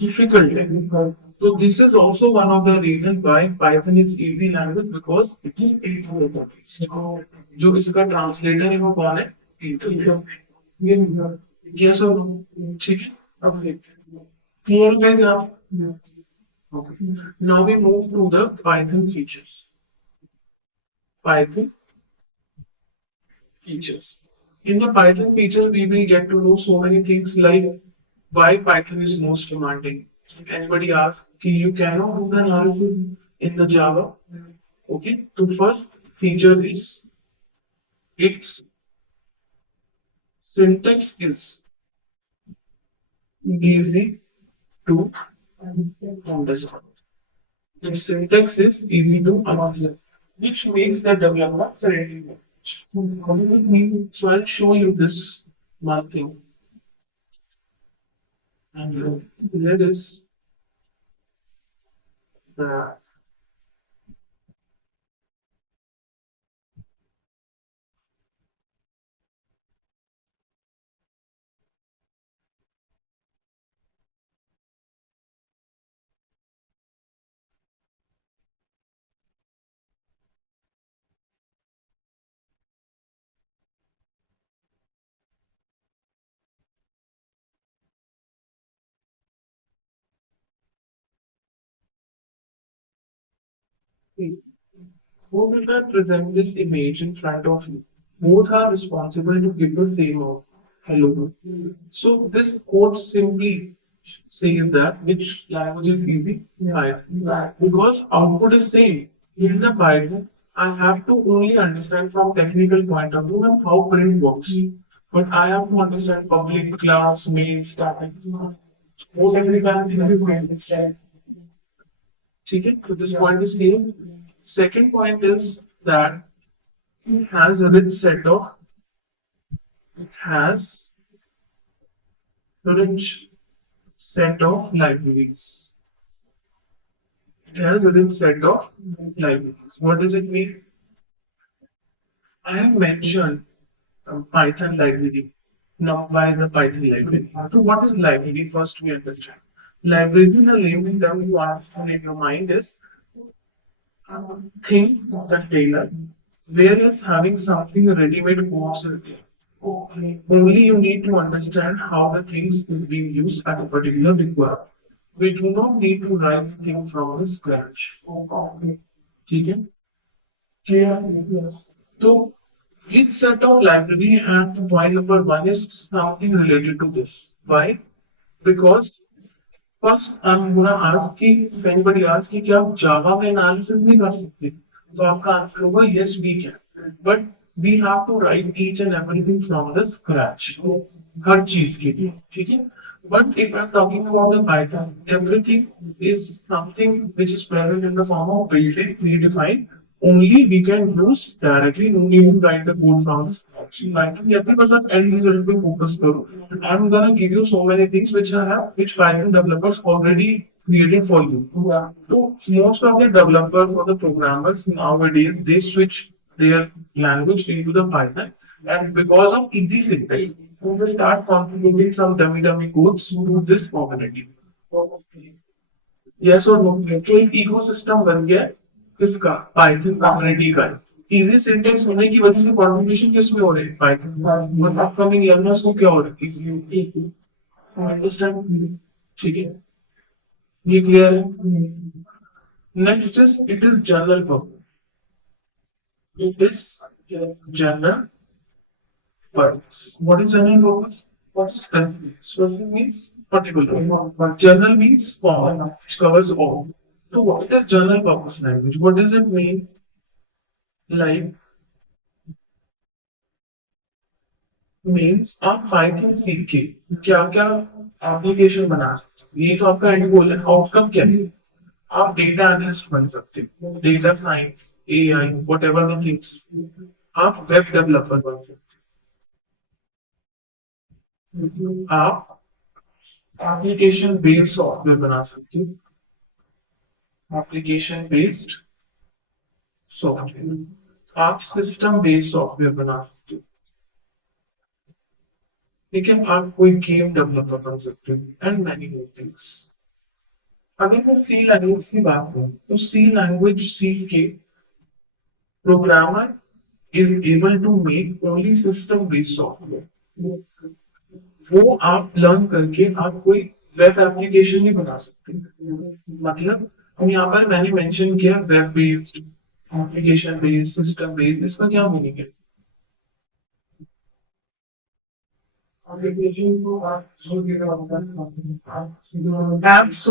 डिफिकल्ट है। So this is also one of the reasons why Python is easy language because it is intuitive based. जो इसका translator है वो कौन है? Yes or no? ठीक है अब क्लियर गाइस आप? Now we move to the Python features. Python features. In the Python features, we will get to know so many things like why Python is most demanding. If anybody asks, you cannot do the analysis in the Java. Okay, the first feature is its syntax is easy to understand. Its syntax is easy to understand, which makes the developer friendly. So I'll show you this one thing. And here is the who will not present this image in front of you? Both are responsible to give the same out. Hello. So this code simply says that which language is easy? Python. Because output is same. In the Python, I have to only understand from technical point of view and how print works. But I have to understand public class, main, static. Most technical things. ठीक है तो this point is clear. Second point is that it has a rich set of has a rich set of libraries. It has a rich set of libraries. What does it mean? I have mentioned Python library. Now, why the Python library? So, what is library? First, we understand. Library, the name that you understand in your mind is thing container, whereas having something ready-made course in there. Only you need to understand how the things is being used at a particular requirement. We do not need to write the thing from the scratch. ठीक है? Clear? So each set of library and point number one is something related to this. Why? Because first I'm gonna ask कि if anybody asks कि क्या आप Java में analysis नहीं कर सकते? तो आपका आंसर होगा yes we can. But we have to write each and everything from the scratch. हर चीज के लिए, ठीक है? But if I'm talking about the Python, everything is something which is present in the form of built-in, predefined. Only we can use directly. No need to write the code from the scratch. Python के अपने बस आप end result पे focus करो. I'm gonna give you so many things which I have, which Python developers already created for you. So most of the developers or the programmers nowadays they switch their language into the Python, and because of easy syntax, they start contributing some dummy codes to this community. Yes or no? तो एक ecosystem बन गया है किसका Python community का easy syntax होने की वजह से कॉन्ट्रीब्यूशन किस में हो रही है पाइथन और अपकमिंग लर्नर्स को क्या हो रहा है इजी अंडरस्टैंड ठीक है ये क्लियर है next is it is general purpose it is general But what is general purpose? What is specific? Specific means particular. But general means common, which covers all. So what is general purpose language? What does it mean? Like means आप Python सीख के क्या क्या application बना सकते हो, ये तो आपका एंड गोल है। आउटकम क्या है? आप डेटा एनालिस्ट बन सकते हो, data science, AI, what ever the things. आप वेब डेवलपर बन सकते हो, आप एप्लीकेशन बेस्ड सॉफ्टवेयर बना सकते हो, एप्लीकेशन बेस्ड सॉफ्टवेयर, आप सिस्टम बेस्ड सॉफ्टवेयर बना सकते हो, लेकिन आप कोई गेम डेवलपर बन सकते हो एंड मैनी मोर थिंग्स। अगर मैं सी लैंग्वेज की बात करूं तो सी लैंग्वेज सीख के programmer is able to make only system based software। वो आप लर्न करके आप कोई वेब एप्लीकेशन नहीं बना सकते। मतलब हम यहाँ पर मैंने मेंशन किया web based, application based, system based, इसका क्या मीनिंग है? एप्लीकेशन को आप जो भी आप सीधे एप्स